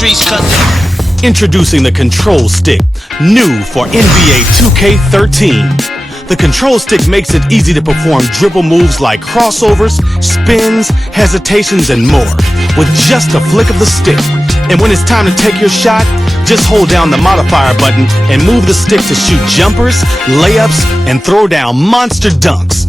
streets cut them. Introducing the Control Stick, new for NBA 2K13. The Control Stick makes it easy to perform dribble moves like crossovers, spins, hesitations, and more with just a flick of the stick. And when it's time to take your shot, just hold down the modifier button and move the stick to shoot jumpers, layups, and throw down monster dunks.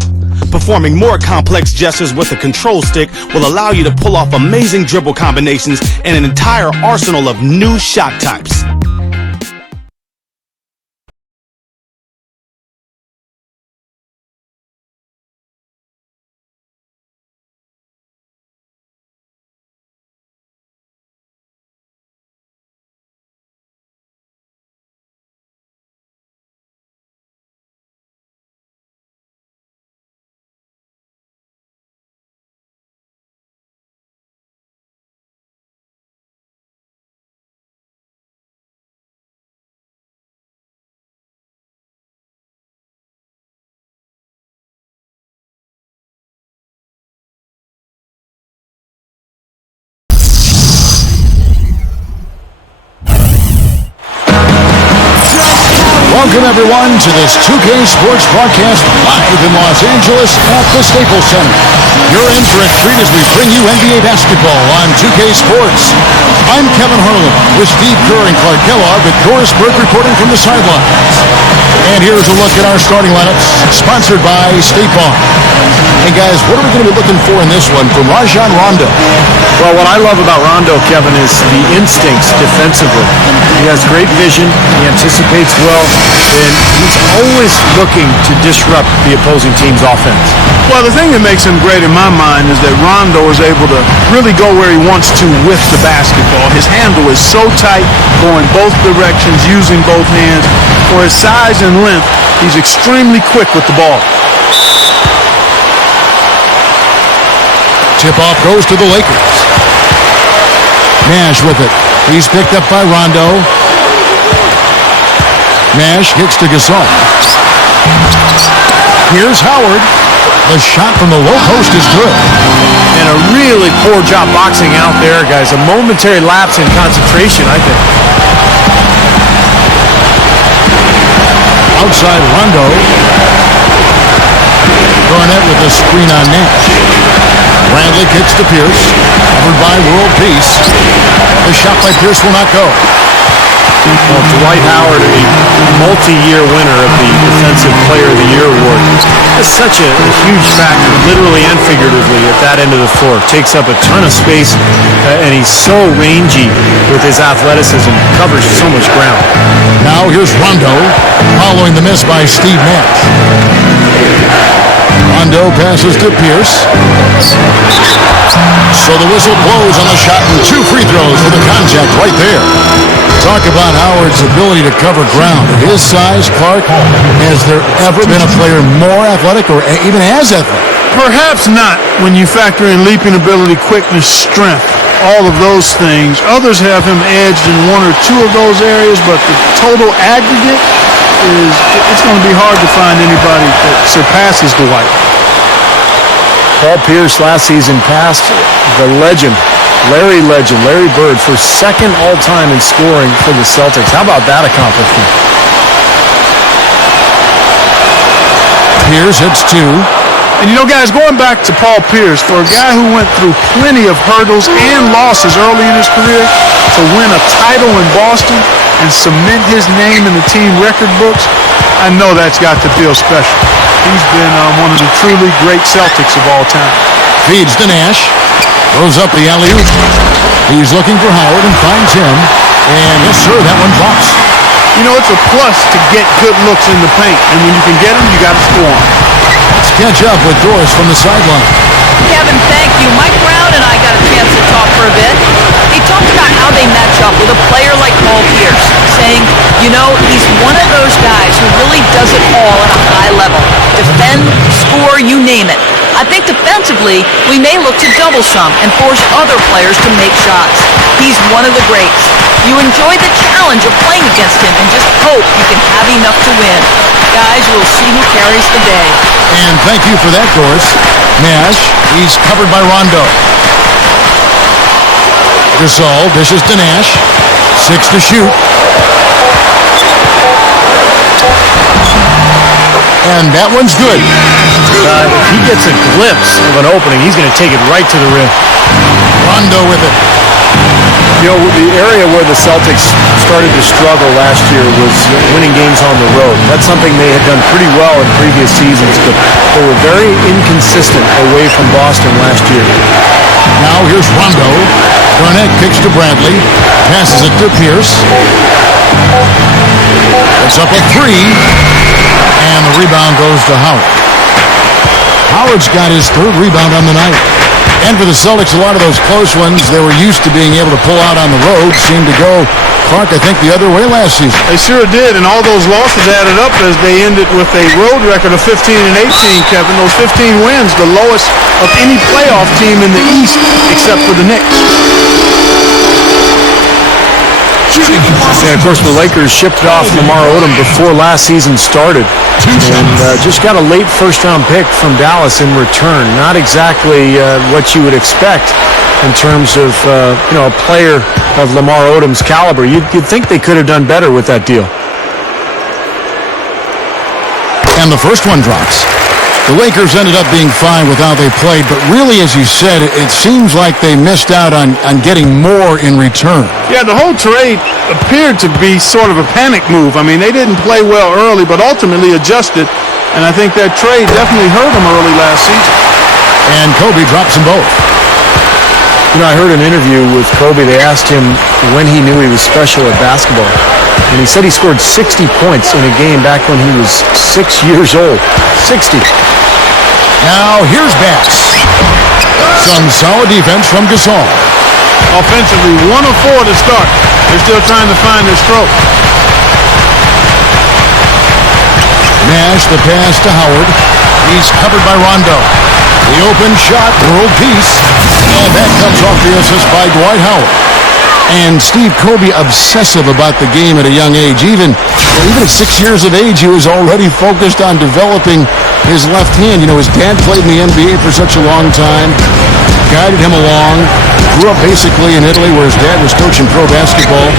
Performing more complex gestures with the Control Stick will allow you to pull off amazing dribble combinations and an entire arsenal of new shot types. Welcome, everyone, to this 2K Sports broadcast live in Los Angeles at the Staples Center. You're in for a treat as we bring you NBA basketball on 2K Sports. I'm Kevin Harlan with Steve Kerr and Clark Kellogg with Doris Burke reporting from the sidelines. And here's a look at our starting lineups, sponsored by State Farm. Hey, guys, what are we going to be looking for in this one from Rajon Rondo? Well, what I love about Rondo, Kevin, is the instincts defensively. He has great vision, he anticipates well, and he's always looking to disrupt the opposing team's offense. Well, the thing that makes him great in my mind is that Rondo is able to really go where he wants to with the basketball. His handle is so tight, going both directions, using both hands. For his size and length, he's extremely quick with the ball. Tip-off goes to the Lakers. Nash with it. He's picked up by Rondo. Nash hits to Gasol. Here's Howard. The shot from the low post is good. And a really poor job boxing out there, guys. A momentary lapse in concentration, I think. Outside Rondo. Garnett with the screen on Nash. Bradley kicks to Pierce. Covered by World Peace. The shot by Pierce will not go. Well, Dwight Howard, a multi-year winner of the Defensive Player of the Year award. That's such a huge factor, literally and figuratively, at that end of the floor. Takes up a ton of space, and he's so rangy with his athleticism. Covers so much ground. Now here's Rondo, following the miss by Steve Nash. Rondo passes to Pierce. So the whistle blows on the shot, and 2 free throws for the contact right there. Talk about Howard's ability to cover ground. At his size, Clark, has there ever been a player more athletic or even as athletic? Perhaps not when you factor in leaping ability, quickness, strength, all of those things. Others have him edged in 1 or 2 of those areas, but the total aggregate it's going to be hard to find anybody that surpasses Dwight. Paul Pierce last season passed the legend, Larry Bird, for second all-time in scoring for the Celtics. How about that accomplishment? Pierce hits 2. And you know, guys, going back to Paul Pierce, for a guy who went through plenty of hurdles and losses early in his career, to win a title in Boston and cement his name in the team record books, I know that's got to feel special. He's been one of the truly great Celtics of all time. Feeds to Nash. Throws up the alley-oop. He's looking for Howard and finds him. And yes, sir, that one drops. You know, it's a plus to get good looks in the paint. And when you can get them, you got to score them. Let's catch up with Doris from the sideline. Kevin, thank you. Mike Brown and I got a chance to talk for a bit. He talked about how they match up with a player like Paul Pierce, saying, you know, he's one of those guys who really does it all at a high level. Defend, score, you name it. I think defensively, we may look to double some and force other players to make shots. He's one of the greats. You enjoy the challenge of playing against him and just hope you can have enough to win. Guys, we'll see who carries the day. And thank you for that, Doris. Nash, he's covered by Rondo. Gasol dishes to Nash. 6 to shoot. And that one's good. If he gets a glimpse of an opening, he's going to take it right to the rim. Rondo with it. You know, the area where the Celtics started to struggle last year was winning games on the road. That's something they had done pretty well in previous seasons, but they were very inconsistent away from Boston last year. Now here's Rondo. Garnett kicks to Bradley. Passes it to Pierce. It's up a 3. And the rebound goes to Howard. Howard's got his 3rd rebound on the night. And for the Celtics, a lot of those close ones, they were used to being able to pull out on the road, seemed to go, Clark, I think, the other way last season. They sure did, and all those losses added up as they ended with a road record of 15 and 18, Kevin. Those 15 wins, the lowest of any playoff team in the East except for the Knicks. And, of course, the Lakers shipped off Lamar Odom before last season started and just got a late first-round pick from Dallas in return. Not exactly what you would expect in terms of, a player of Lamar Odom's caliber. You'd think they could have done better with that deal. And the first one drops. The Lakers ended up being fine with how they played, but really, as you said, it seems like they missed out on getting more in return. Yeah, the whole trade appeared to be sort of a panic move. I mean, they didn't play well early, but ultimately adjusted, and I think that trade definitely hurt them early last season. And Kobe drops them both. You know, I heard an interview with Kobe. They asked him when he knew he was special at basketball. And he said he scored 60 points in a game back when he was 6 years old. 60. Now, here's Bass. Some solid defense from Gasol. Offensively, 1 of 4 to start. They're still trying to find their stroke. Nash, the pass to Howard. He's covered by Rondo. The open shot, world peace. And that comes off the assist by Dwight Howard. And Steve, Kobe obsessive about the game at a young age. Even at 6 years of age, he was already focused on developing his left hand. You know, his dad played in the NBA for such a long time, guided him along, grew up basically in Italy where his dad was coaching pro basketball.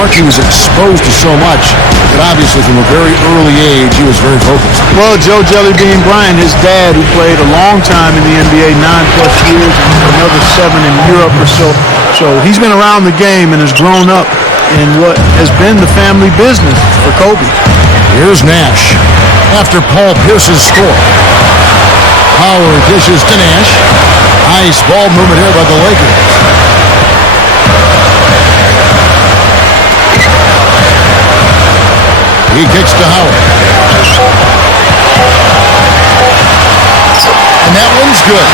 Markey was exposed to so much that obviously from a very early age he was very focused. Well, Joe Jellybean Bryant, his dad, who played a long time in the NBA, 9+ years, and another 7 in Europe or so. So he's been around the game and has grown up in what has been the family business for Kobe. Here's Nash after Paul Pierce's score. Howard dishes to Nash. Nice ball movement here by the Lakers. He kicks to Howard. And that one's good.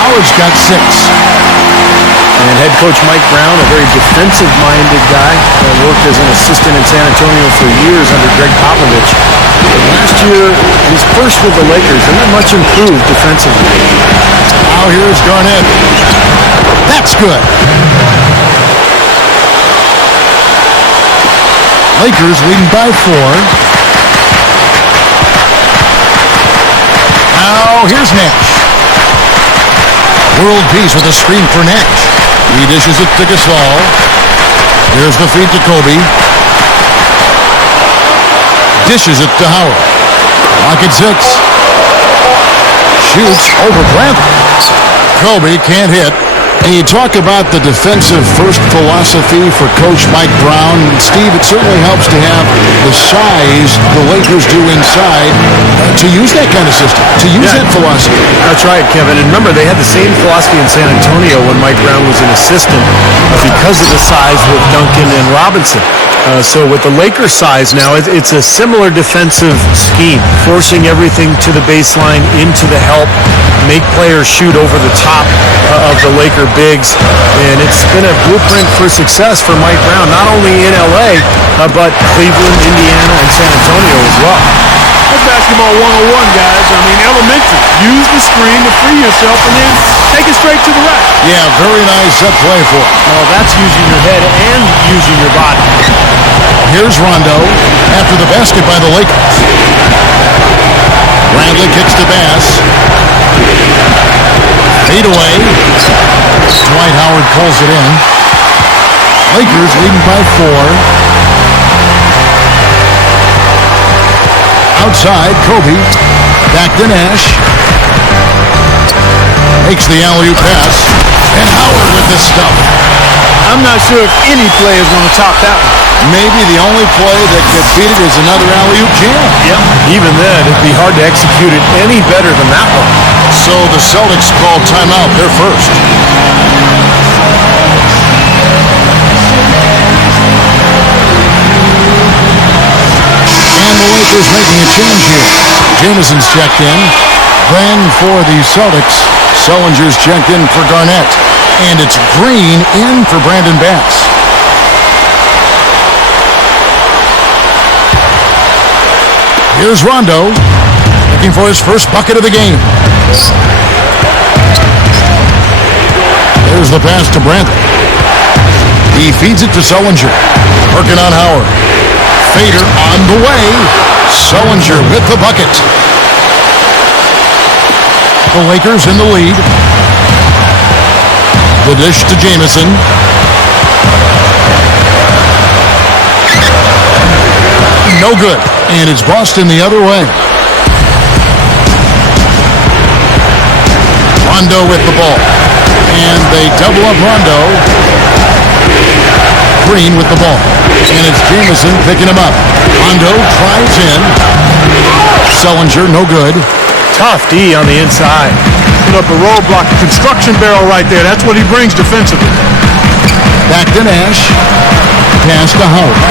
Howard's got 6. And head coach Mike Brown, a very defensive-minded guy, worked as an assistant in San Antonio for years under Greg Popovich. Last year, his first with the Lakers, and they're much improved defensively. Now here's Garnett. That's good. Lakers leading by 4. Now here's Nash. World peace with a screen for Nash. He dishes it to Gasol. Here's the feed to Kobe. Dishes it to Howard. Clock at 6. Shoots over Bradley. Kobe can't hit. And you talk about the defensive first philosophy for Coach Mike Brown. Steve, it certainly helps to have the size the Lakers do inside to use that kind of system, to use that philosophy. That's right, Kevin. And remember, they had the same philosophy in San Antonio when Mike Brown was an assistant because of the size with Duncan and Robinson. So with the Lakers size now, it's a similar defensive scheme, forcing everything to the baseline, into the help, make players shoot over the top of the Laker bigs. And it's been a blueprint for success for Mike Brown, not only in LA, but Cleveland, Indiana, and San Antonio as well. That's basketball 101, guys. I mean, elementary. Use the screen to free yourself and then take it straight to the rack. Yeah, very nice set play for him. Well, that's using your head and using your body. Here's Rondo after the basket by the Lakers. Bradley kicks to Bass. Fade away. Dwight Howard pulls it in. Lakers leading by 4. Outside, Kobe. Back to Nash. Makes the alley-oop pass. And Howard with the stuff. I'm not sure if any play is going to top that one. Maybe the only play that could beat it is another alley-oop jam. Yep. Even then, it'd be hard to execute it any better than that one. So the Celtics call timeout. They're first. And the Lakers making a change here. Jameson's checked in. Then for the Celtics, Sullinger's checked in for Garnett. And it's Green in for Brandon Bass. Here's Rondo, looking for his first bucket of the game. There's the pass to Brantley. He feeds it to Sullinger. Working on Howard. Fader on the way. Sullinger with the bucket. The Lakers in the lead. The dish to Jameson. No good. And it's Boston the other way. Rondo with the ball. And they double up Rondo. Green with the ball. And it's Jameson picking him up. Rondo drives in. Sullinger, no good. Tough D on the inside. Put up a roadblock, a construction barrel right there. That's what he brings defensively. Back to Nash. Pass to Howard.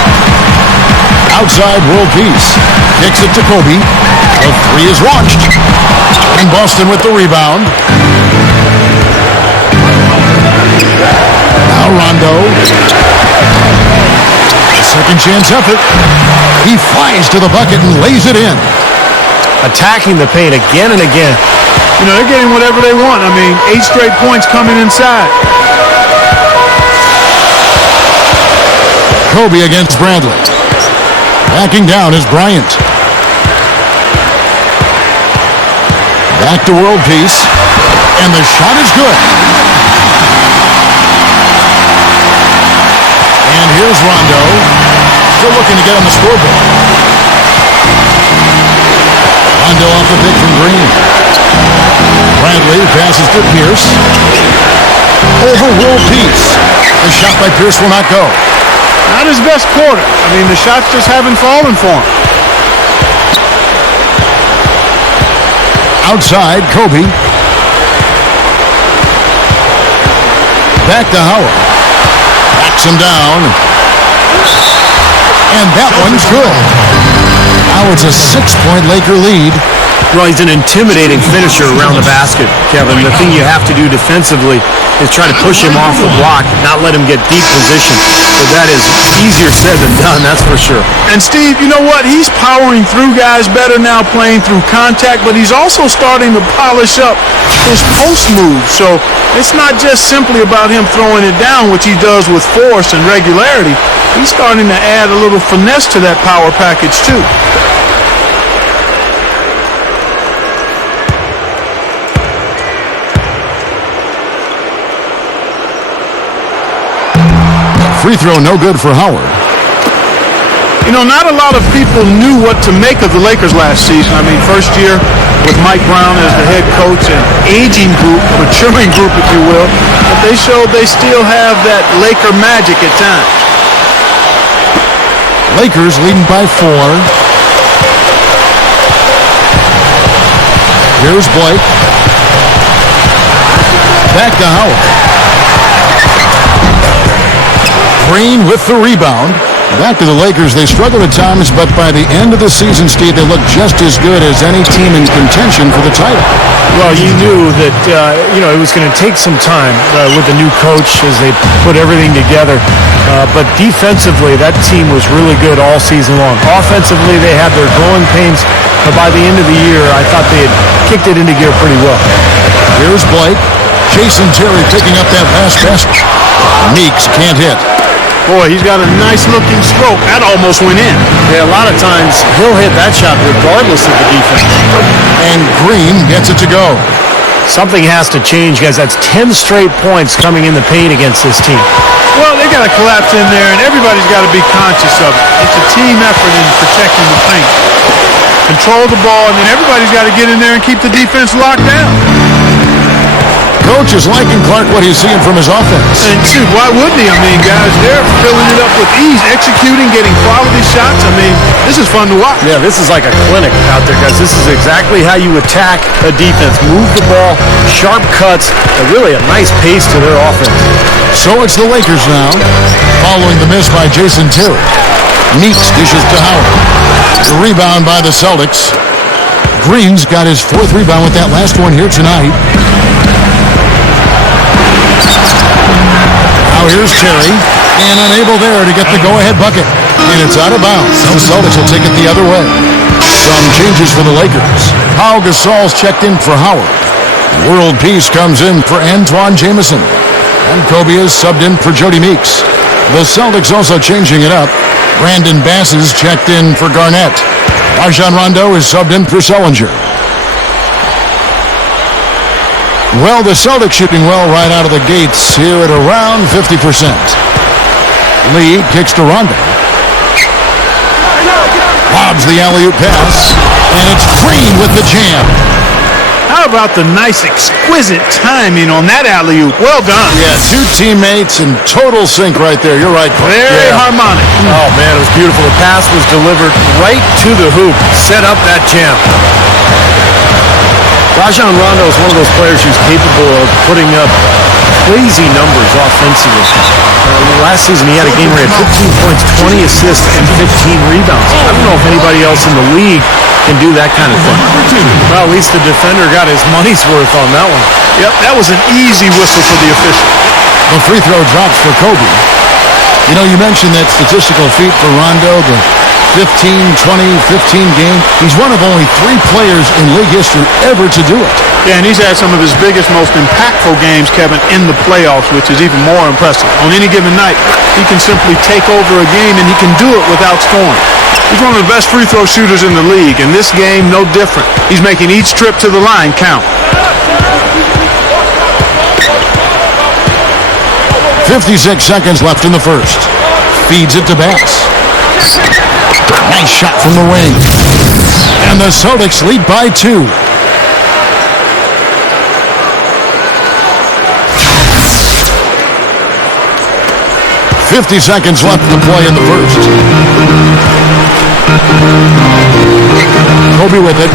Outside, world peace. Kicks it to Kobe. The three is launched. And Boston with the rebound. Now Rondo. Second chance effort. He flies to the bucket and lays it in. Attacking the paint again and again. You know, they're getting whatever they want. I mean, 8 straight points coming inside. Kobe against Bradley. Backing down is Bryant. Back to world peace. And the shot is good. And here's Rondo. Still looking to get on the scoreboard. Rondo off the pick from Green. Bradley passes to Pierce. Over world peace. The shot by Pierce will not go. Not his best quarter. I mean, the shots just haven't fallen for him. Outside, Kobe. Back to Howard. Backs him down. And that one's good. Now it's a 6-point Laker lead. Well, he's an intimidating finisher around the basket, Kevin. The thing you have to do defensively is try to push him off the block, not let him get deep position. But that is easier said than done, that's for sure. And Steve, you know what? He's powering through guys better now, playing through contact, but he's also starting to polish up his post move. So it's not just simply about him throwing it down, which he does with force and regularity. He's starting to add a little finesse to that power package too. Free throw no good for Howard. You know, not a lot of people knew what to make of the Lakers last season. I mean, first year with Mike Brown as the head coach, an aging group, maturing group, if you will. But they showed they still have that Laker magic at times. Lakers leading by 4. Here's Blake. Back to Howard. Green with the rebound. Back to the Lakers. They struggled at times, but by the end of the season, Steve, they look just as good as any team in contention for the title. Well, you knew that, it was going to take some time with the new coach as they put everything together. But defensively, that team was really good all season long. Offensively, they had their growing pains. But by the end of the year, I thought they had kicked it into gear pretty well. Here's Blake. Jason Terry picking up that last basket. Meeks can't hit. Boy, he's got a nice-looking stroke. That almost went in. Yeah, a lot of times he'll hit that shot regardless of the defense. And Green gets it to go. Something has to change, guys. That's 10 straight points coming in the paint against this team. Well, they got to collapse in there, and everybody's got to be conscious of it. It's a team effort in protecting the paint. Control the ball, and then everybody's got to get in there and keep the defense locked down. Coach is liking Clark what he's seeing from his offense. And shoot, why wouldn't he? I mean, guys, they're filling it up with ease, executing, getting quality shots. I mean, this is fun to watch. Yeah, this is like a clinic out there, guys. This is exactly how you attack a defense. Move the ball, sharp cuts, and really a nice pace to their offense. So it's the Lakers now, following the miss by Jason Terry. Meeks dishes to Howard. The rebound by the Celtics. Green's got his 4th rebound with that last one here tonight. Now here's Terry, and unable there to get the go-ahead bucket. And it's out of bounds. The Celtics will take it the other way. Some changes for the Lakers. Pau Gasol's checked in for Howard. World Peace comes in for Antoine Jamison. And Kobe is subbed in for Jody Meeks. The Celtics also changing it up. Brandon Bass is checked in for Garnett. Rajon Rondo is subbed in for Sellinger. Well, the Celtics shooting well right out of the gates here at around 50%. Lee kicks to Rondo. Lobs the alley-oop pass, and it's Green with the jam. How about the nice, exquisite timing on that alley-oop? Well done. Yeah, 2 teammates in total sync right there. You're right, Clark. Very harmonic. Oh, man, it was beautiful. The pass was delivered right to the hoop. Set up that jam. Rajon Rondo is one of those players who's capable of putting up crazy numbers offensively. Last season, he had a game where he had 15 points, 20 assists, and 15 rebounds. I don't know if anybody else in the league can do that kind of thing. Well, at least the defender got his money's worth on that one. Yep, that was an easy whistle for the official. The free throw drops for Kobe. You know, you mentioned that statistical feat for Rondo, the 15, 20, 15 game. He's one of only 3 players in league history ever to do it. Yeah, and he's had some of his biggest, most impactful games, Kevin, in the playoffs, which is even more impressive. On any given night, he can simply take over a game, and he can do it without scoring. He's one of the best free throw shooters in the league, and this game, no different. He's making each trip to the line count. 56 seconds left in the first. Feeds it to Bass. Nice shot from the wing. And the Celtics lead by 2. $50 seconds left to play in the first. Kobe with it.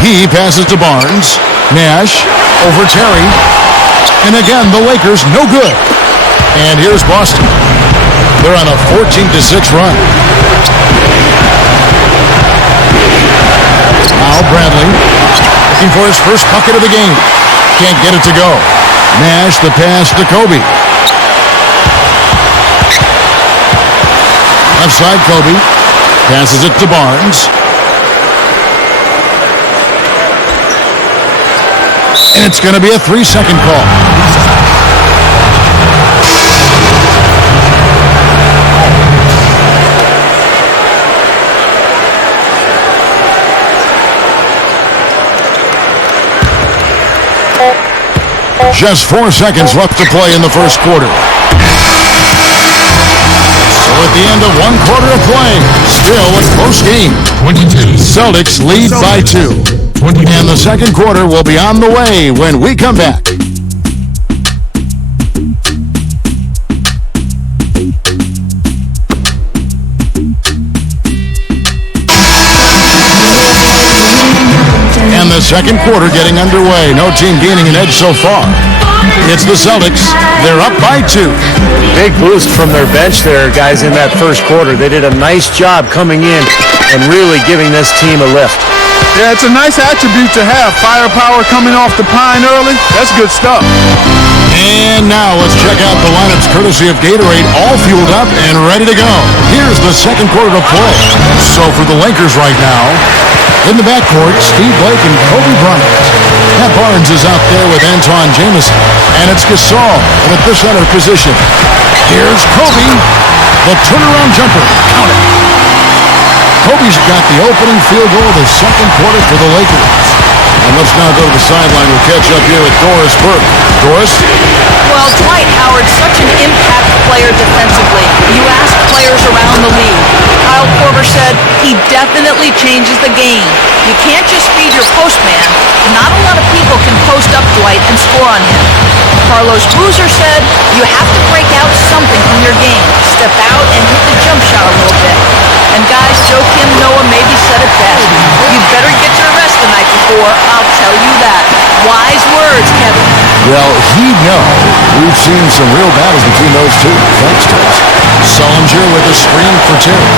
He passes to Barnes. Nash over Terry. And again, the Lakers no good. And here's Boston. They're on a 14-6 run. Now Bradley looking for his first bucket of the game. Can't get it to go. Nash the pass to Kobe. Left side Kobe. Passes it to Barnes. And it's going to be a 3-second call. Just 4 seconds left to play in the first quarter. So at the end of 1 quarter of play, still a close game. 22. Celtics lead by 2. And the second quarter will be on the way when we come back. And the second quarter getting underway. No team gaining an edge so far. It's the Celtics. They're up by 2. Big boost from their bench there, guys, in that first quarter. They did a nice job coming in and really giving this team a lift. Yeah, it's a nice attribute to have. Firepower coming off the pine early. That's good stuff. And now let's check out the lineups courtesy of Gatorade, all fueled up and ready to go. Here's the second quarter to play. So for the Lakers right now, in the backcourt, Steve Blake and Kobe Bryant. Matt Barnes is out there with Antoine Jamison. And it's Gasol at the center position. Here's Kobe. The turnaround jumper. Count it. Kobe's got the opening field goal of the second quarter for the Lakers. And let's now go to the sideline. We'll catch up here with Doris Burke. Doris? Well, Dwight Howard's such an impact player defensively. You ask players around the league. Kyle Korver said he definitely changes the game. You can't just feed your postman. Not a lot of people can post up Dwight and score on him. Carlos Boozer said you have to break out something from your game. Step out and hit the jump shot a little bit. And guys, Joe Kim Noah maybe said it best. You'd better get your rest the night before, I'll tell you that. Wise words, Kevin. Well, he'd know. We've seen some real battles between those two. Thanks to us. Solinger with a screen for Terry.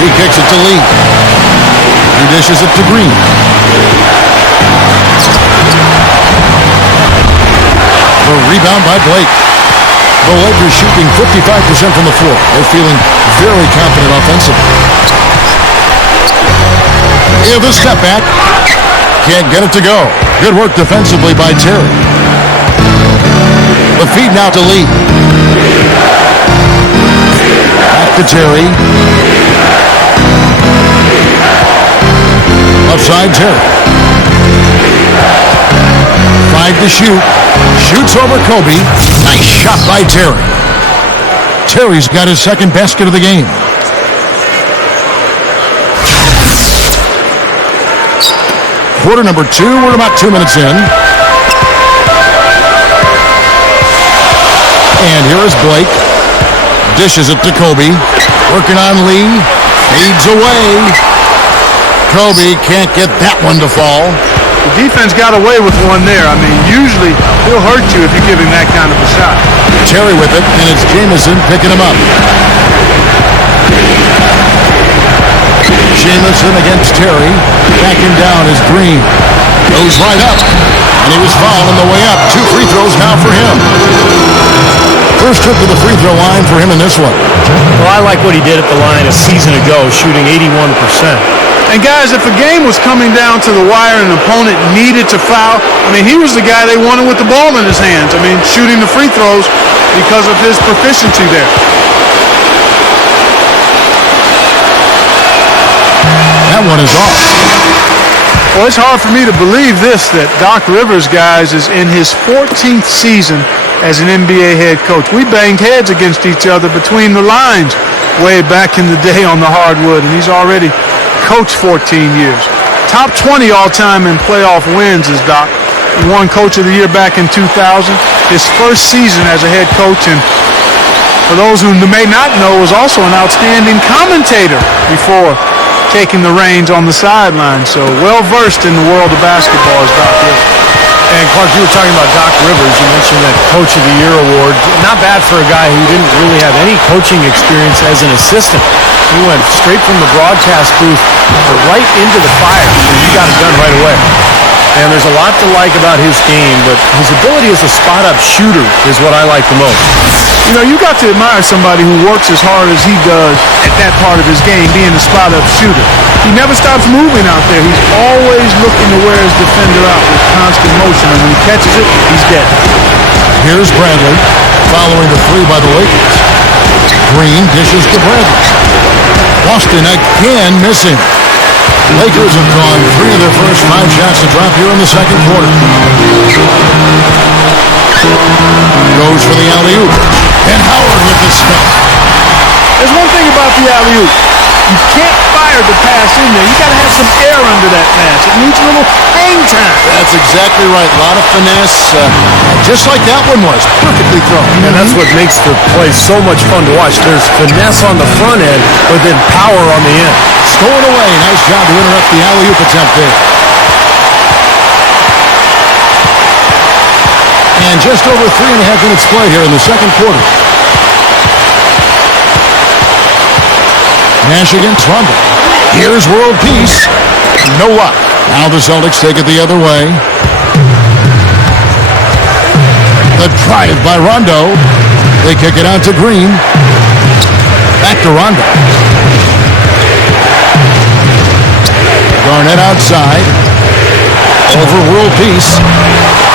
He kicks it to Lee. He dishes it to Green. The rebound by Blake. The Lakers shooting 55% from the floor. They're feeling very confident offensively. Yeah, the step back. Can't get it to go. Good work defensively by Terry. The feed now to Lee. Back to Terry. Upside Terry. 5 to shoot. Shoots over Kobe. Nice shot by Terry. Terry's got his second basket of the game. Quarter number 2. We're about 2 minutes in. And here is Blake. Dishes it to Kobe. Working on Lee. Fades away. Kobe can't get that one to fall. The defense got away with one there. I mean, usually he'll hurt you if you give him that kind of a shot. Terry with it, and it's Jamison picking him up. Jamison against Terry. Backing down is Green. Goes right up, and he was fouled on the way up. 2 free throws now for him. First trip to the free throw line for him in this one. Well, I like what he did at the line a season ago, shooting 81%. And guys, if a game was coming down to the wire and an opponent needed to foul, I mean, he was the guy they wanted with the ball in his hands. I mean, shooting the free throws because of his proficiency there. That one is off. Well, it's hard for me to believe this, that Doc Rivers, guys, is in his 14th season as an NBA head coach. We banged heads against each other between the lines way back in the day on the hardwood, and he's already coached 14 years. Top 20 all-time in playoff wins is Doc. He won Coach of the Year back in 2000. His first season as a head coach, and for those who may not know, was also an outstanding commentator before taking the reins on the sideline. So well-versed in the world of basketball is Doc Rivers. And Clark, you were talking about Doc Rivers. You mentioned that Coach of the Year award. Not bad for a guy who didn't really have any coaching experience as an assistant. He went straight from the broadcast booth right into the fire, and he got it done right away. And there's a lot to like about his game, but his ability as a spot-up shooter is what I like the most. You know, you got to admire somebody who works as hard as he does at that part of his game, being a spot-up shooter. He never stops moving out there. He's always looking to wear his defender out with constant motion, and when he catches it, he's dead. Here's Bradley, following the 3 by the Lakers. Green dishes to Bradley. Boston again missing. Lakers have gone 3 of their first 5 shots to drop here in the second quarter. Goes for the alley-oop. And Howard with the stop. There's one thing about the alley-oop. You can't fire the pass in there. You got to have some air under that pass. It needs a little hang time. That's exactly right. A lot of finesse. Just like that one was. Perfectly thrown. And that's what makes the play so much fun to watch. There's finesse on the front end, but then power on the end. Stolen away. Nice job to interrupt the alley-oop attempt there. And just over 3.5 minutes play here in the second quarter. Nash against Rondo. Here's world peace. No luck. Now the Celtics take it the other way. The drive by Rondo. They kick it out to Green. Back to Rondo. Garnett outside. Over world peace.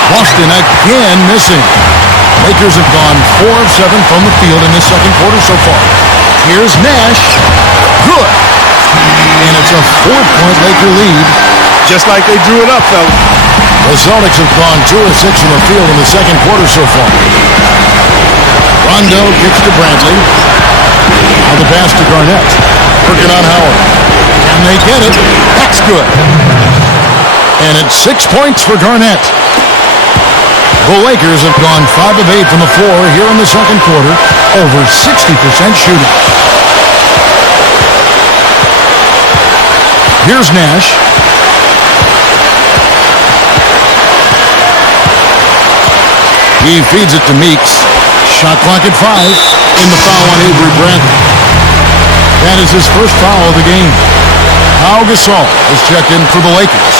Boston again missing. Lakers have gone 4 of 7 from the field in this second quarter so far. Here's Nash. Good. And it's a 4-point Laker lead. Just like they drew it up, fellas. The Celtics have gone 2 of 6 from the field in the second quarter so far. Rondo kicks to Bradley. Now the pass to Garnett. Working on Howard. And they get it. That's good. And it's 6 points for Garnett. The Lakers have gone 5 of 8 from the floor here in the second quarter. Over 60% shooting. Here's Nash. He feeds it to Meeks. Shot clock at 5. In the foul on Avery Bradley. That is his first foul of the game. Pau Gasol is checked in for the Lakers.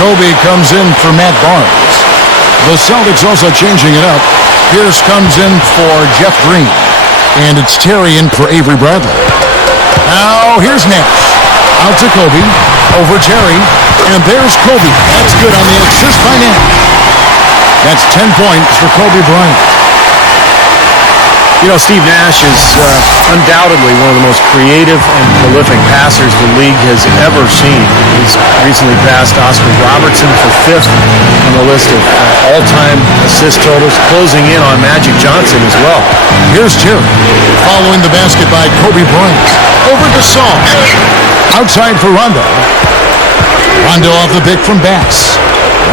Kobe comes in for Matt Barnes. The Celtics also changing it up. Pierce comes in for Jeff Green. And it's Terry in for Avery Bradley. Now here's Nash. Out to Kobe. Over Terry. And there's Kobe. That's good on the assist by Nash. That's 10 points for Kobe Bryant. You know, Steve Nash is undoubtedly one of the most creative and prolific passers the league has ever seen. He's recently passed Oscar Robertson for 5th on the list of all-time assist totals, closing in on Magic Johnson as well. Here's Terry, following the basket by Kobe Bryant. Over to Gasol. Outside for Rondo. Rondo off the pick from Bass.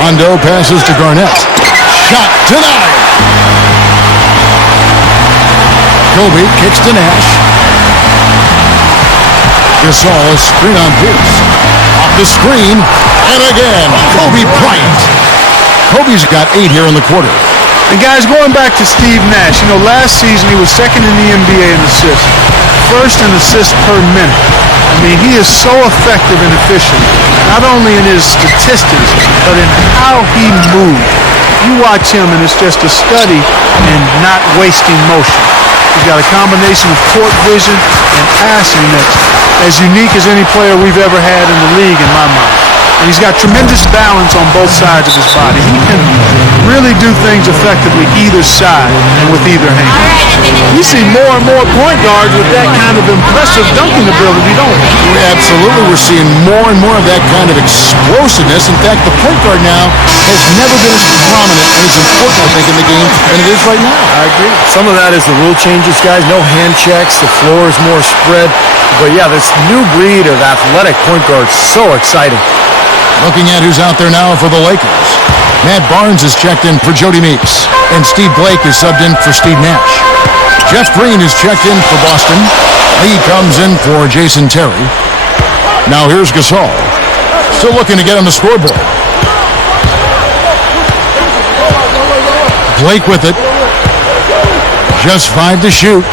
Rondo passes to Garnett. Shot denied. Kobe kicks to Nash. Gasol is screen on Pierce. Off the screen. And again, Kobe Bryant. Kobe's got 8 here in the quarter. And guys, going back to Steve Nash, you know, last season he was second in the NBA in assists. First in assists per minute. I mean, he is so effective and efficient, not only in his statistics, but in how he moves. You watch him, and it's just a study in not wasting motion. He's got a combination of court vision and passing that's as unique as any player we've ever had in the league, in my mind. And he's got tremendous balance on both sides of his body. He can really do things effectively either side and with either hand. You see more and more point guards with that kind of impressive dunking ability, don't we? Absolutely. We're seeing more and more of that kind of explosiveness. In fact, the point guard now has never been as prominent and as important, I think, in the game than it is right now. I agree. Some of that is the rule changes, guys. No hand checks. The floor is more spread. But yeah, this new breed of athletic point guards, so exciting. Looking at who's out there now for the Lakers. Matt Barnes is checked in for Jody Meeks. And Steve Blake is subbed in for Steve Nash. Jeff Green is checked in for Boston. Lee comes in for Jason Terry. Now here's Gasol. Still looking to get on the scoreboard. Blake with it. Just 5 to shoot.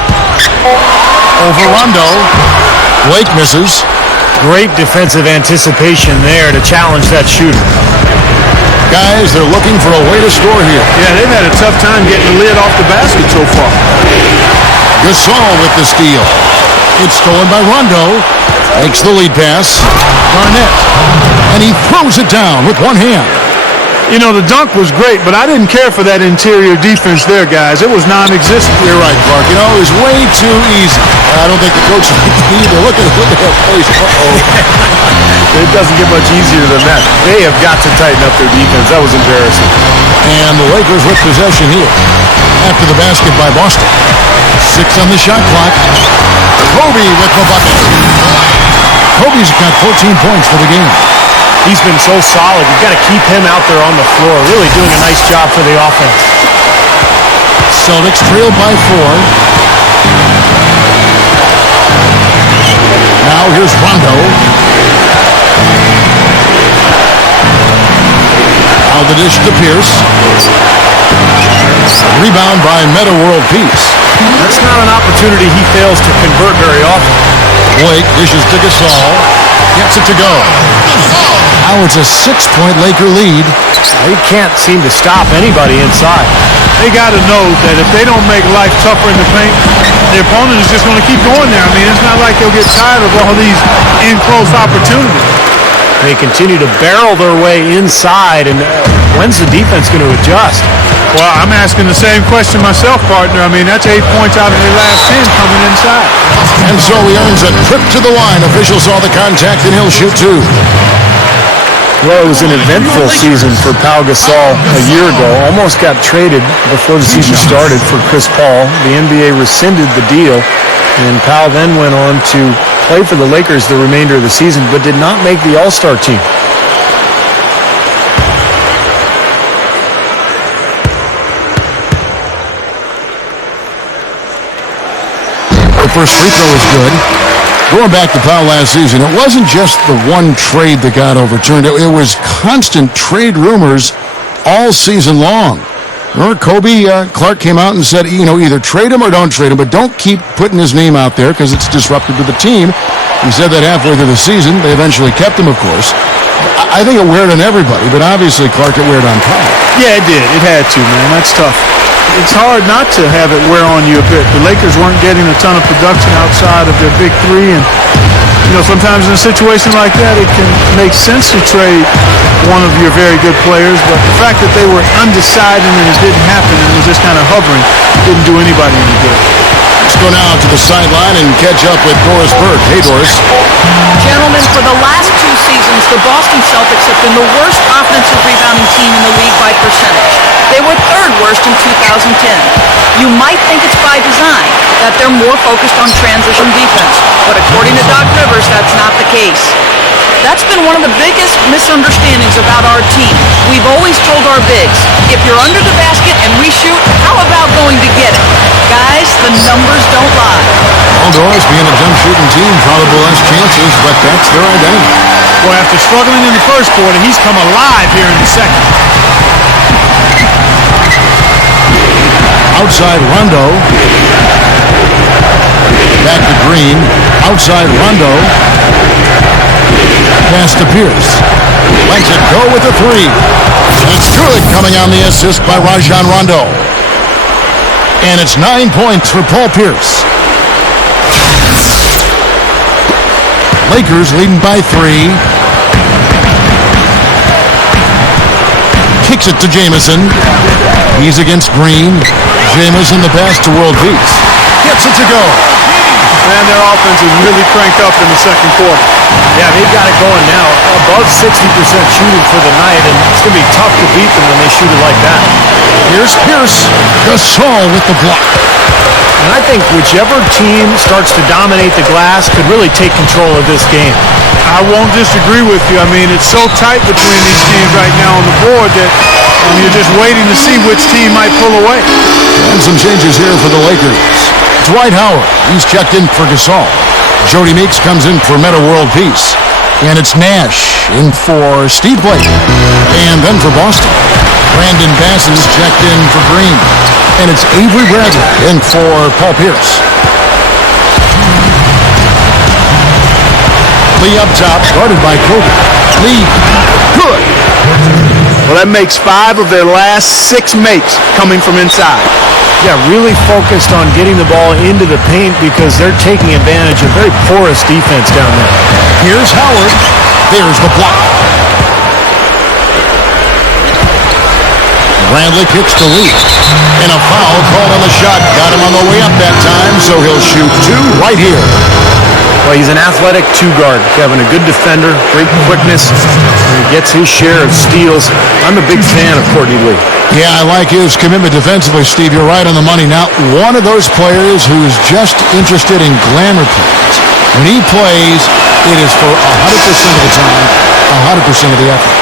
Over Rondo. Blake misses. Great defensive anticipation there to challenge that shooter. Guys, they're looking for a way to score here. Yeah, they've had a tough time getting the lid off the basket so far. Gasol with the steal. It's stolen by Rondo. Makes the lead pass. Garnett. And he throws it down with one hand. You know, the dunk was great, but I didn't care for that interior defense there, guys. It was non-existent. You're right, Clark. You know, it was way too easy. I don't think the coach liked it either. Look at that face. Uh-oh. It doesn't get much easier than that. They have got to tighten up their defense. That was embarrassing. And the Lakers with possession here. After the basket by Boston. 6 on the shot clock. Kobe with the bucket. Kobe's got 14 points for the game. He's been so solid. You've got to keep him out there on the floor, really doing a nice job for the offense. Celtics trailed by 4. Now here's Rondo. Now the dish to Pierce. Rebound by Meta World Peace. That's not an opportunity he fails to convert very often. Blake dishes to Gasol. Gets it to go. Now it's a 6-point Laker lead. They can't seem to stop anybody inside. They got to know that if they don't make life tougher in the paint, their opponent is just going to keep going there. I mean, it's not like they'll get tired of all these in-close opportunities. They continue to barrel their way inside, and when's the defense going to adjust? Well, I'm asking the same question myself, partner. I mean, that's 8 points out of their last 10 coming inside. And so he earns a trip to the line. Officials saw the contact, and he'll shoot two. Well, it was an eventful season for Pau Gasol a year ago. Almost got traded before the season started for Chris Paul. The NBA rescinded the deal, and Pau then went on to play for the Lakers the remainder of the season, but did not make the All-Star team. The first free throw is good. Going back to Powell last season, it wasn't just the one trade that got overturned. It was constant trade rumors all season long. Remember, Kobe Clark came out and said, either trade him or don't trade him, but don't keep putting his name out there because it's disruptive to the team. He said that halfway through the season. They eventually kept him, of course. I think it weared on everybody, but obviously Clark, it weared on Powell. Yeah, it did. It had to, man. That's tough. It's hard not to have it wear on you a bit. The Lakers weren't getting a ton of production outside of their big three, and sometimes in a situation like that, it can make sense to trade one of your very good players, but the fact that they were undecided and it didn't happen and was just kind of hovering didn't do anybody any good. Let's go now to the sideline and catch up with Doris Burke. Hey, Doris. Gentlemen, for the last 2 seasons, the Boston Celtics have been the worst offensive rebounding team in the league by percentage. They were 3rd worst in 2010. You might think it's by design, that they're more focused on transition defense, but according to Doc Rivers, that's not the case. That's been one of the biggest misunderstandings about our team. We've always told our bigs, if you're under the basket and we shoot, how about going to get it? Guys, the numbers don't lie. Well, Doris, being a jump shooting team, probably less chances, but that's their identity. Boy, after struggling in the first quarter, he's come alive here in the second. Outside Rondo. Back to Green. Outside Rondo. Pass to Pierce. Lets it go with a three. And it's good, coming on the assist by Rajon Rondo. And it's 9 points for Paul Pierce. Lakers leading by 3. Kicks it to Jamison. He's against Green. Jamison, the pass to World Peace. Gets it to go. Man, their offense is really cranked up in the second quarter. Yeah, they've got it going now. Above 60% shooting for the night, and it's going to be tough to beat them when they shoot it like that. Here's Pierce. Gasol with the block. And I think whichever team starts to dominate the glass could really take control of this game. I won't disagree with you. I mean, it's so tight between these teams right now on the board that you're just waiting to see which team might pull away. And some changes here for the Lakers. Dwight Howard, he's checked in for Gasol. Jody Meeks comes in for Meta World Peace. And it's Nash in for Steve Blake. And then for Boston, Brandon Bass's checked in for Green. And it's Avery Bradley in for Paul Pierce. Lee up top, guarded by Kobe. Lee, good. Well, that makes 5 of their last 6 makes coming from inside. Yeah, really focused on getting the ball into the paint because they're taking advantage of very porous defense down there. Here's Howard. There's the block. Bradley kicks to Lee. And a foul called on the shot. Got him on the way up that time, so he'll shoot 2 right here. Well, he's an athletic 2-guard, Kevin, a good defender, great quickness. He gets his share of steals. I'm a big fan of Courtney Lee. Yeah, I like his commitment defensively, Steve. You're right on the money. Now, one of those players who's just interested in glamour plays. When he plays, it is for 100% of the time, 100% of the effort.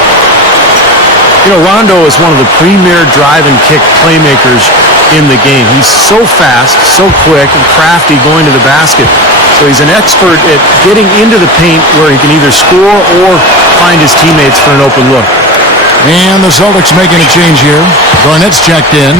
Rondo is one of the premier drive and kick playmakers in the game. He's so fast, so quick, and crafty going to the basket. So he's an expert at getting into the paint where he can either score or find his teammates for an open look. And the Celtics making a change here. Garnett's checked in.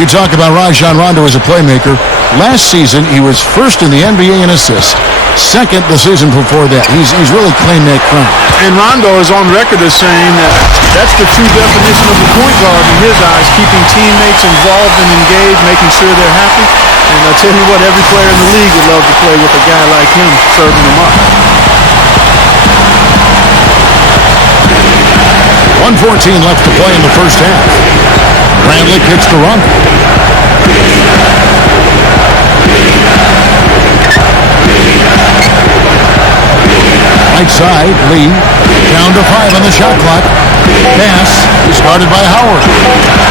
You talk about Rajon Rondo as a playmaker. Last season, he was first in the NBA in assists. Second the season before that. He's really claimed that crown. And Rondo is on record as saying that that's the true definition of a point guard in his eyes, keeping teammates involved and engaged, making sure they're happy. And I tell you what, every player in the league would love to play with a guy like him serving them up. 1:14 left to play in the first half. Bradley kicks to Rondo. Right side, Lee. Down to 5 on the shot clock. Bass is guarded by Howard.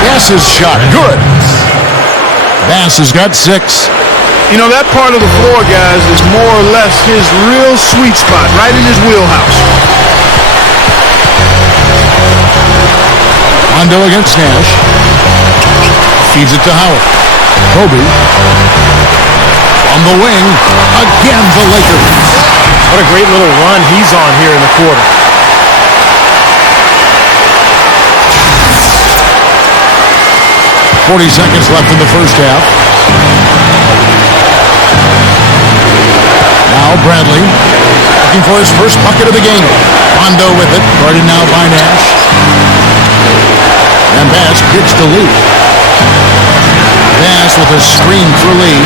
Bass's shot, good. Bass has got 6. You know, that part of the floor, guys, is more or less his real sweet spot, right in his wheelhouse. Rondo against Nash. Feeds it to Howard. Kobe. On the wing. Again, the Lakers. What a great little run he's on here in the quarter. .40 seconds left in the first half. Now Bradley looking for his first bucket of the game. Rondo with it, guarded now by Nash. And Bass kicks to Lee. Bass with a screen for Lee.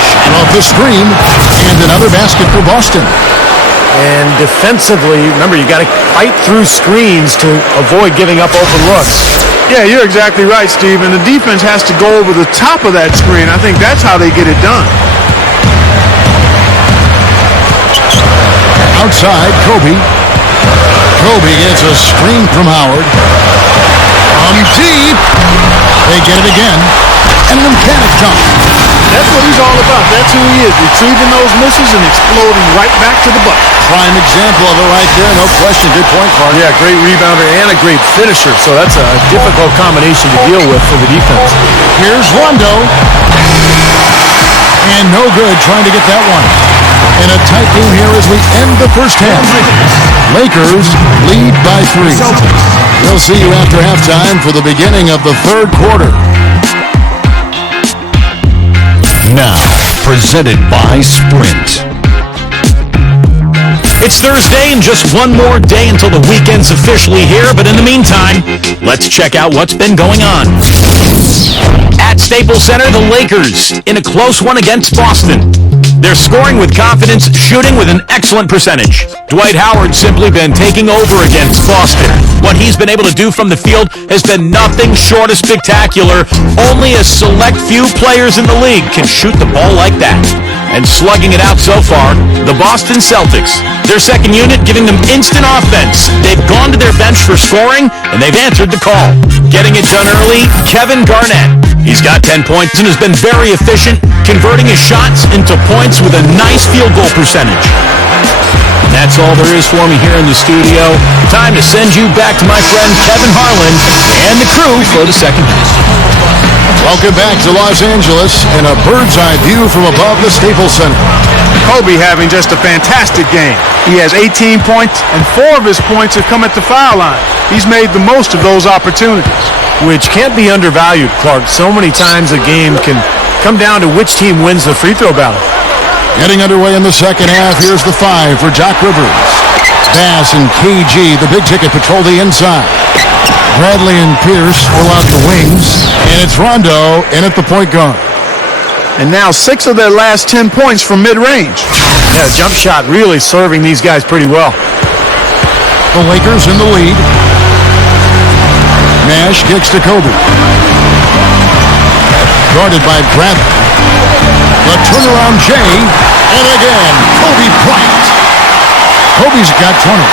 Shot off the screen. And another basket for Boston. And defensively, remember, you got to fight through screens to avoid giving up open looks. Yeah, you're exactly right, Steve. And the defense has to go over the top of that screen. I think that's how they get it done. Outside, Kobe. Kobe gets a screen from Howard. From deep. They get it again. And an emphatic dunk. That's what he's all about. That's who he is. Retrieving those misses and exploding right back to the bucket. Prime example of it right there. No question. Good point, Clark. Yeah, great rebounder and a great finisher. So that's a difficult combination to deal with for the defense. Here's Rondo. And no good trying to get that one. In a tight game here as we end the first half. Lakers lead by 3. We'll see you after halftime for the beginning of the third quarter. Now, presented by Sprint. It's Thursday and just one more day until the weekend's officially here, but in the meantime, let's check out what's been going on. At Staples Center, the Lakers in a close one against Boston. They're scoring with confidence, shooting with an excellent percentage. Dwight Howard's simply been taking over against Boston. What he's been able to do from the field has been nothing short of spectacular. Only a select few players in the league can shoot the ball like that. And slugging it out so far, the Boston Celtics. Their second unit giving them instant offense. They've gone to their bench for scoring, and they've answered the call. Getting it done early, Kevin Garnett. He's got 10 points and has been very efficient, converting his shots into points with a nice field goal percentage. And that's all there is for me here in the studio. Time to send you back to my friend Kevin Harlan and the crew for the second half. Welcome back to Los Angeles in a bird's eye view from above the Staples Center. Kobe having just a fantastic game. He has 18 points, and 4 of his points have come at the foul line. He's made the most of those opportunities. Which can't be undervalued, Clark. So many times a game can come down to which team wins the free throw battle. Getting underway in the second half, here's the 5 for Jock Rivers. Bass and KG, the big ticket, patrol the inside. Bradley and Pierce fill out the wings. And it's Rondo in at the point guard. And now 6 of their last 10 points from mid-range. Yeah, jump shot really serving these guys pretty well. The Lakers in the lead. Nash kicks to Kobe. Guarded by Bradley. The turnaround J. And again, Kobe Bryant. Kobe's got 20.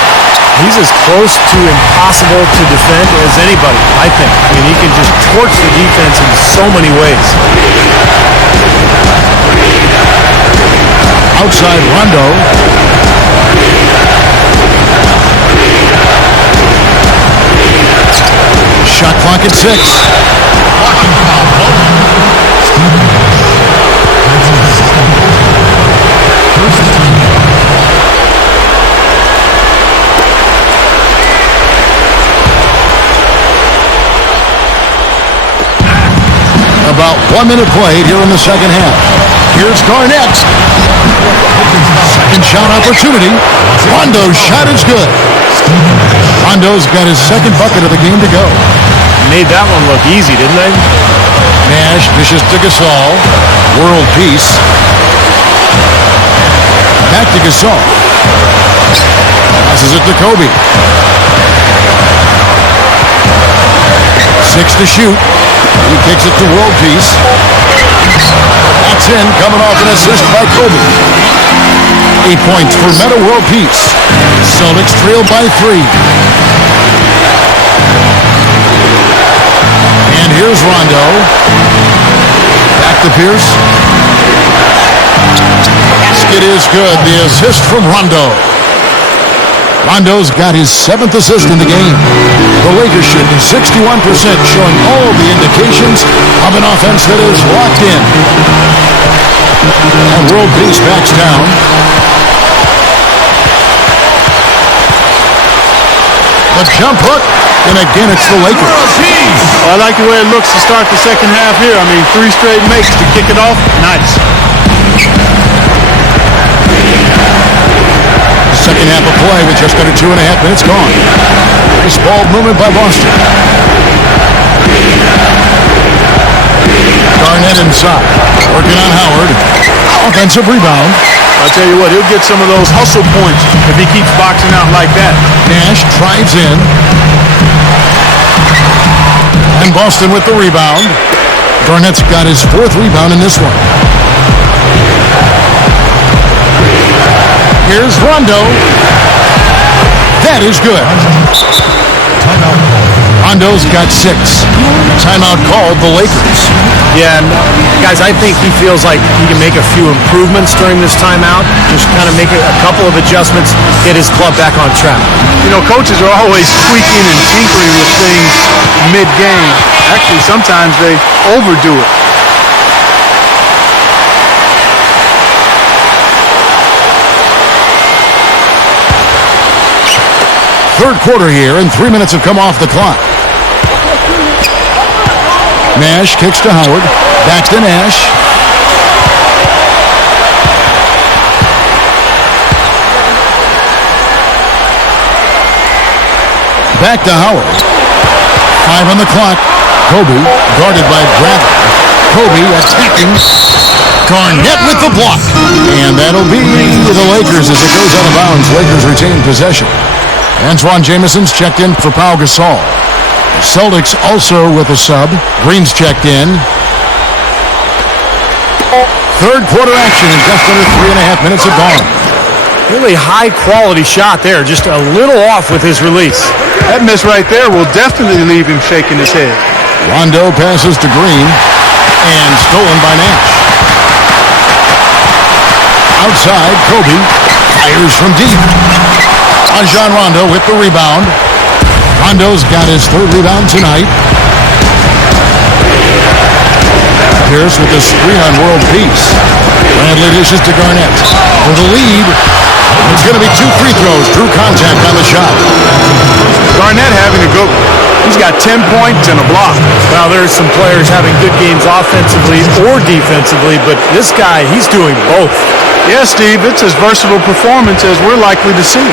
He's as close to impossible to defend as anybody, I think. I mean, he can just torch the defense in so many ways. Outside Rondo. Shot clock at 6. About 1 minute played here in the second half. Here's Garnett. Second shot opportunity. Rondo's shot is good. Rondo's got his second bucket of the game to go. Made that one look easy, didn't they? Nash dishes to Gasol. World peace. Back to Gasol. Passes it to Kobe. to shoot. He kicks it to World Peace. That's in, coming off an assist by Kobe. 8 points for Meta World Peace. Celtics trail by 3. And here's Rondo. Back to Pierce. Basket is good. The assist from Rondo. Rondo's got his 7th assist in the game. The Lakers shooting 61%, showing all the indications of an offense that is locked in. And World Peace backs down. The jump hook, and again it's the Lakers. I like the way it looks to start the second half here. I mean, 3 straight makes to kick it off. Nice. Second half of play with just under 2.5 minutes gone. Nice ball movement by Boston. Garnett inside. Working on Howard. Offensive rebound. I'll tell you what, he'll get some of those hustle points if he keeps boxing out like that. Nash drives in. And Boston with the rebound. Garnett's got his 4th rebound in this one. Here's Rondo. That is good. Rondo's got 6. Timeout called the Lakers. Yeah, and guys, I think he feels like he can make a few improvements during this timeout. Just kind of make a couple of adjustments, get his club back on track. You know, coaches are always tweaking and tinkering with things mid-game. Actually, sometimes they overdo it. Third quarter here, and 3 minutes have come off the clock. Nash kicks to Howard. Back to Nash. Back to Howard. 5 on the clock. Kobe, guarded by Bradley. Kobe attacking. Garnett with the block. And that'll be the Lakers as it goes out of bounds. Lakers retain possession. Antoine Jameson's checked in for Pau Gasol. Celtics also with a sub. Green's checked in. Third quarter action in just under 3.5 minutes have gone. Really high-quality shot there, just a little off with his release. That miss right there will definitely leave him shaking his head. Rondo passes to Green, and stolen by Nash. Outside, Kobe fires from deep. Rajon Rondo with the rebound. Rondo's got his 3rd rebound tonight. Pierce with the screen on World Peace. Bradley dishes to Garnett. For the lead, it's going to be 2 free throws. Drew contact on the shot. Garnett having a good one. He's got 10 points and a block. Well, there's some players having good games offensively or defensively, but this guy, he's doing both. Yeah, Steve, it's as versatile performance as we're likely to see.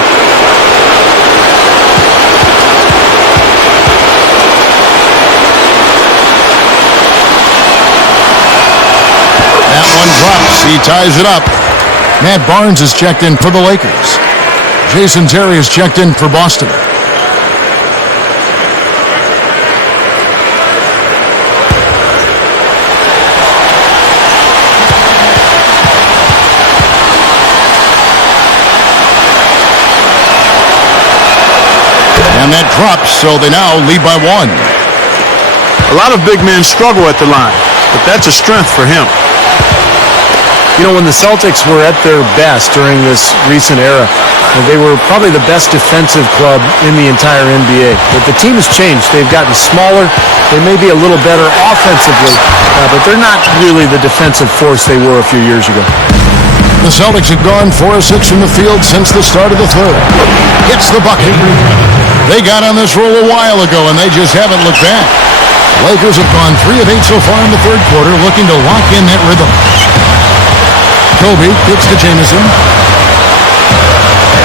That one drops. He ties it up. Matt Barnes is checked in for the Lakers. Jason Terry is checked in for Boston. And that drops, so they now lead by 1. A lot of big men struggle at the line, but that's a strength for him. You know, when the Celtics were at their best during this recent era, they were probably the best defensive club in the entire NBA. But the team has changed. They've gotten smaller. They may be a little better offensively, but they're not really the defensive force they were a few years ago. The Celtics have gone 4 of 6 from the field since the start of the third. Hits the bucket. They got on this roll a while ago, and they just haven't looked back. Lakers have gone 3 of 8 so far in the third quarter, looking to lock in that rhythm. Kobe kicks to Jameson.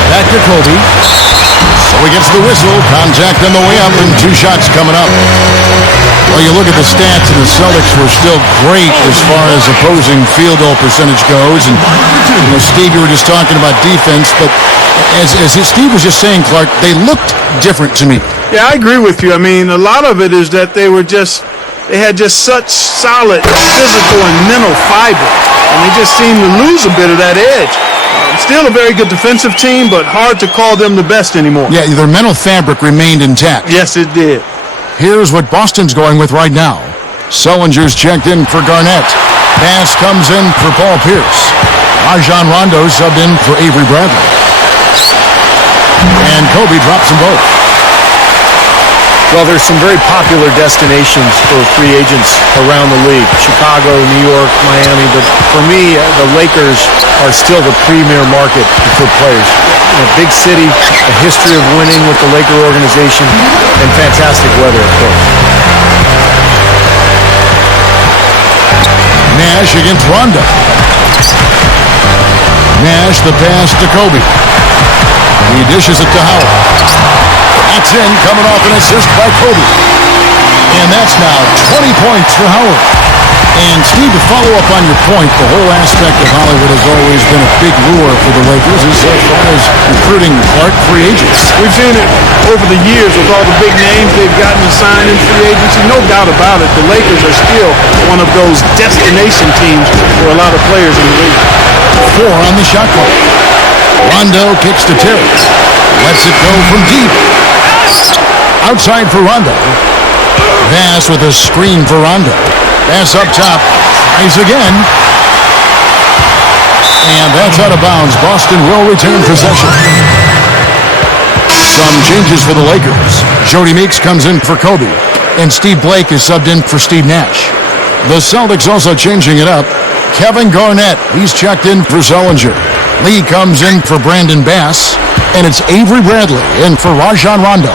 Back to Kobe. So he gets the whistle. Contact on the way up, and 2 shots coming up. Well, you look at the stats, and the Celtics were still great as far as opposing field goal percentage goes. And Steve, you were just talking about defense, but as Steve was just saying, Clark, they looked different to me. Yeah, I agree with you. I mean, a lot of it is that they had just such solid physical and mental fiber, and they just seemed to lose a bit of that edge. Still a very good defensive team, but hard to call them the best anymore. Yeah, their mental fabric remained intact. Yes, it did. Here's what Boston's going with right now. Sullinger's checked in for Garnett. Pass comes in for Paul Pierce. Rajon Rondo subbed in for Avery Bradley. And Kobe drops them both. Well, there's some very popular destinations for free agents around the league. Chicago, New York, Miami. But for me, the Lakers are still the premier market for players. A big city, a history of winning with the Laker organization, and fantastic weather, of course. Nash against Rondo. Nash the pass to Kobe. He dishes it to Howard. That's in, coming off an assist by Kobe. And that's now 20 points for Howard. And Steve, to follow up on your point, the whole aspect of Hollywood has always been a big lure for the Lakers as far as recruiting Clark free agents. We've seen it over the years with all the big names they've gotten assigned in free agency. No doubt about it, the Lakers are still one of those destination teams for a lot of players in the league. 4 on the shot clock. Rondo kicks to Terry. Lets it go from deep. Outside for Rondo. Pass with a screen for Rondo. Pass up top. Tries again. And that's out of bounds. Boston will retain possession. Some changes for the Lakers. Jody Meeks comes in for Kobe. And Steve Blake is subbed in for Steve Nash. The Celtics also changing it up. Kevin Garnett, he's checked in for Sullinger. Lee comes in for Brandon Bass. And it's Avery Bradley in for Rajon Rondo.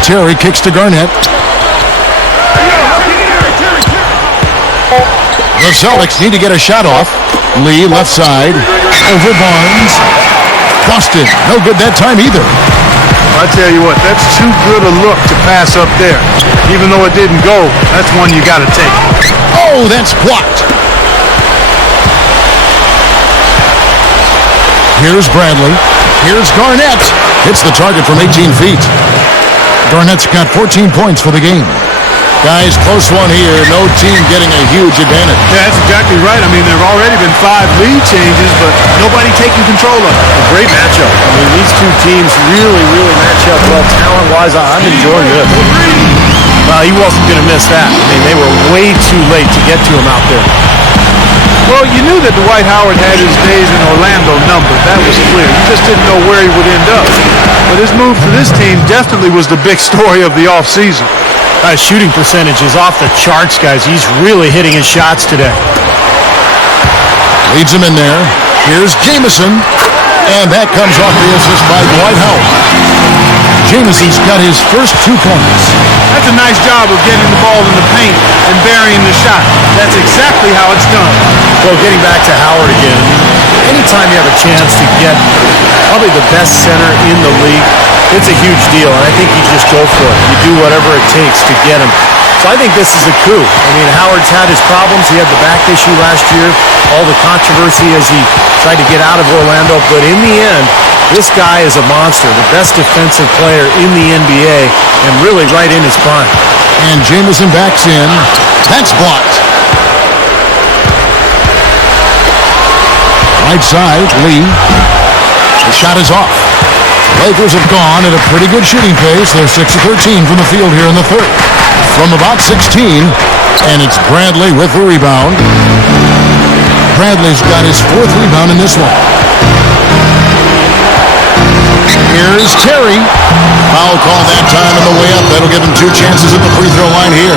Terry kicks to Garnett. The Celtics need to get a shot off. Lee left side. Over Barnes. Boston, no good that time either. I tell you what, that's too good a look to pass up there. Even though it didn't go, that's one you got to take. Oh, that's blocked. Here's Bradley. Here's Garnett. Hits the target from 18 feet. Garnett's got 14 points for the game. Guys, close one here. No team getting a huge advantage. Yeah, that's exactly right. I mean, there have already been 5 lead changes, but nobody taking control of it. A great matchup. I mean, these two teams really match up well talent-wise. I'm enjoying this. Well, he wasn't going to miss that. I mean, they were way too late to get to him out there. Well, you knew that Dwight Howard had his days in Orlando numbered. That was clear. You just didn't know where he would end up. But his move to this team definitely was the big story of the offseason. Shooting percentage is off the charts, guys. He's really hitting his shots today. Leads him in there. Here's Jamison. And that comes off the assist by Dwight Howard. Jamison's got his first 2 points. That's a nice job of getting the ball in the paint and burying the shot. That's exactly how it's done. Well, getting back to Howard again, anytime you have a chance to get probably the best center in the league, it's a huge deal, and I think you just go for it. You do whatever it takes to get him. So I think this is a coup. I mean, Howard's had his problems. He had the back issue last year, all the controversy as he tried to get out of Orlando. But in the end, this guy is a monster, the best defensive player in the NBA, and really right in his prime. And Jamison backs in. That's blocked. Right side, Lee. The shot is off. Lakers have gone at a pretty good shooting pace. They're 6 of 13 from the field here in the third. From about 16, and it's Bradley with the rebound. Bradley's got his 4th rebound in this one. Here's Terry. Foul call that time on the way up. That'll give him 2 chances at the free throw line here.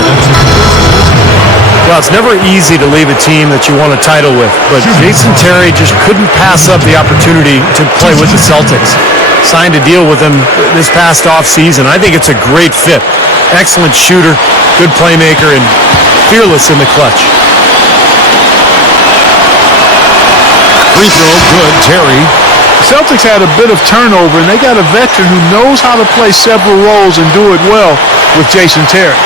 Well, it's never easy to leave a team that you won a title with, but Jason Terry just couldn't pass up the opportunity to play with the Celtics. Signed a deal with him this past offseason. I think it's a great fit. Excellent shooter, good playmaker, and fearless in the clutch. Free throw, good, Terry. The Celtics had a bit of turnover, and they got a veteran who knows how to play several roles and do it well with Jason Terry.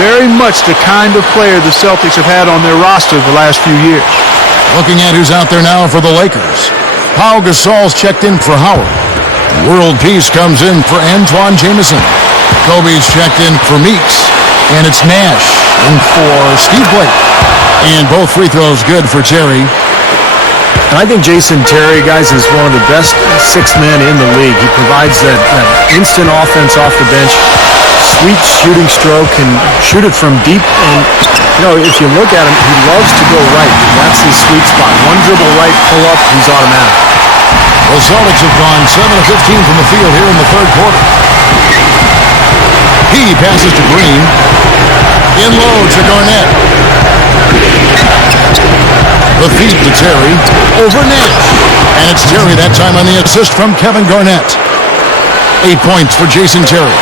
Very much the kind of player the Celtics have had on their roster the last few years. Looking at who's out there now for the Lakers. Pau Gasol's checked in for Howard. World Peace comes in for Antoine Jameson. Kobe's checked in for Meeks. And it's Nash in for Steve Blake. And both free throws good for Terry. I think Jason Terry, guys, is one of the best sixth men in the league. He provides that instant offense off the bench, sweet shooting stroke, and shoot it from deep. And, you know, if you look at him, he loves to go right. That's his sweet spot. One dribble right, pull up, he's automatic. The Celtics have gone 7 of 15 from the field here in the third quarter. He passes to Green. In low to Garnett. The feed to Terry. Over Nash. And it's Terry that time on the assist from Kevin Garnett. 8 points for Jason Terry.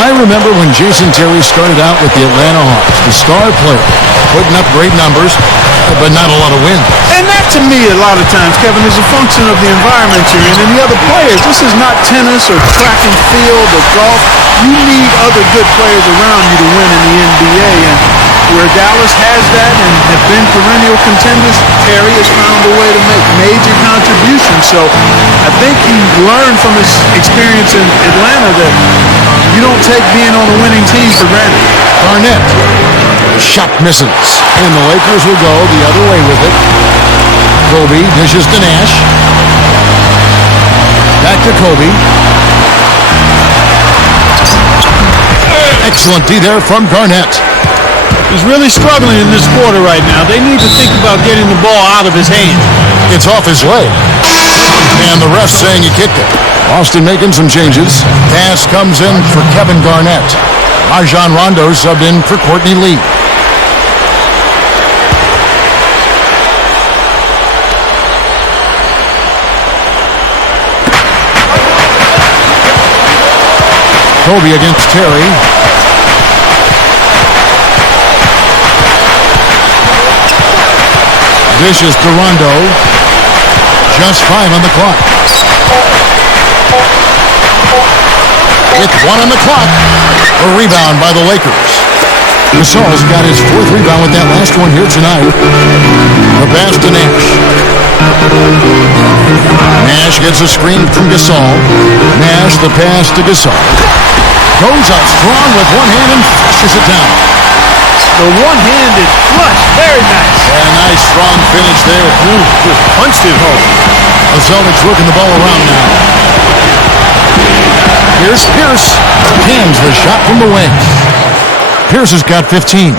I remember when Jason Terry started out with the Atlanta Hawks, the star player, putting up great numbers, but not a lot of wins. And that, to me, a lot of times, Kevin, is a function of the environment you're in and the other players. This is not tennis or track and field or golf. You need other good players around you to win in the NBA. And where Dallas has that and have been perennial contenders, Terry has found a way to make major contributions. So I think he learned from his experience in Atlanta that you don't take being on a winning team for granted. Garnett. Shot misses. And the Lakers will go the other way with it. Kobe dishes to Nash. Back to Kobe. Excellent D there from Garnett. He's really struggling in this quarter right now. They need to think about getting the ball out of his hand. It's off his leg. And the ref saying he kicked it. Boston making some changes. Pass comes in for Kevin Garnett. Rajon Rondo subbed in for Courtney Lee. Kobe against Terry. Dishes to Rondo. Just 5 on the clock. With 1 on the clock. A rebound by the Lakers. Gasol's got his 4th rebound with that last one here tonight. The pass to Nash. Nash gets a screen from Gasol. Nash the pass to Gasol. Goes up strong with one hand and flushes it down. The one-handed flush, very nice. And a nice strong finish there. Just punched it home. The Celtics working the ball around now. Here's Pierce. Cams the shot from the wing. Pierce has got 15.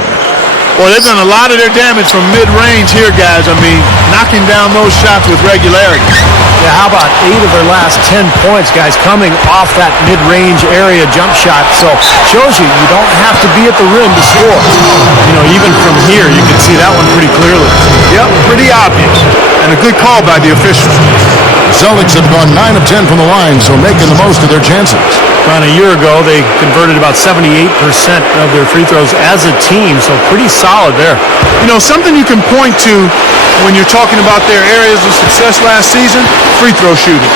Boy, they've done a lot of their damage from mid-range here, guys. I mean, knocking down those shots with regularity. Yeah, how about 8 of their last 10 points, guys, coming off that mid-range area jump shot. So shows you don't have to be at the rim to score. You know, even from here, you can see that one pretty clearly. Yep, pretty obvious. And a good call by the officials. The Celtics have gone 9 of 10 from the line, so making the most of their chances. Around a year ago, they converted about 78% of their free throws as a team, so pretty solid there. You know, something you can point to when you're talking about their areas of success last season, free throw shooting.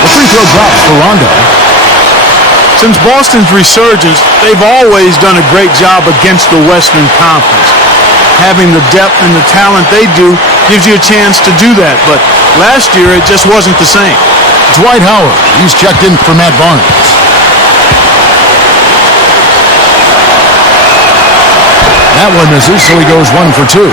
The free throw drops for Rondo. Since Boston's resurgence, they've always done a great job against the Western Conference. Having the depth and the talent they do gives you a chance to do that, but last year it just wasn't the same. Dwight Howard, he's checked in for Matt Barnes. That one misses, so he goes 1 for 2.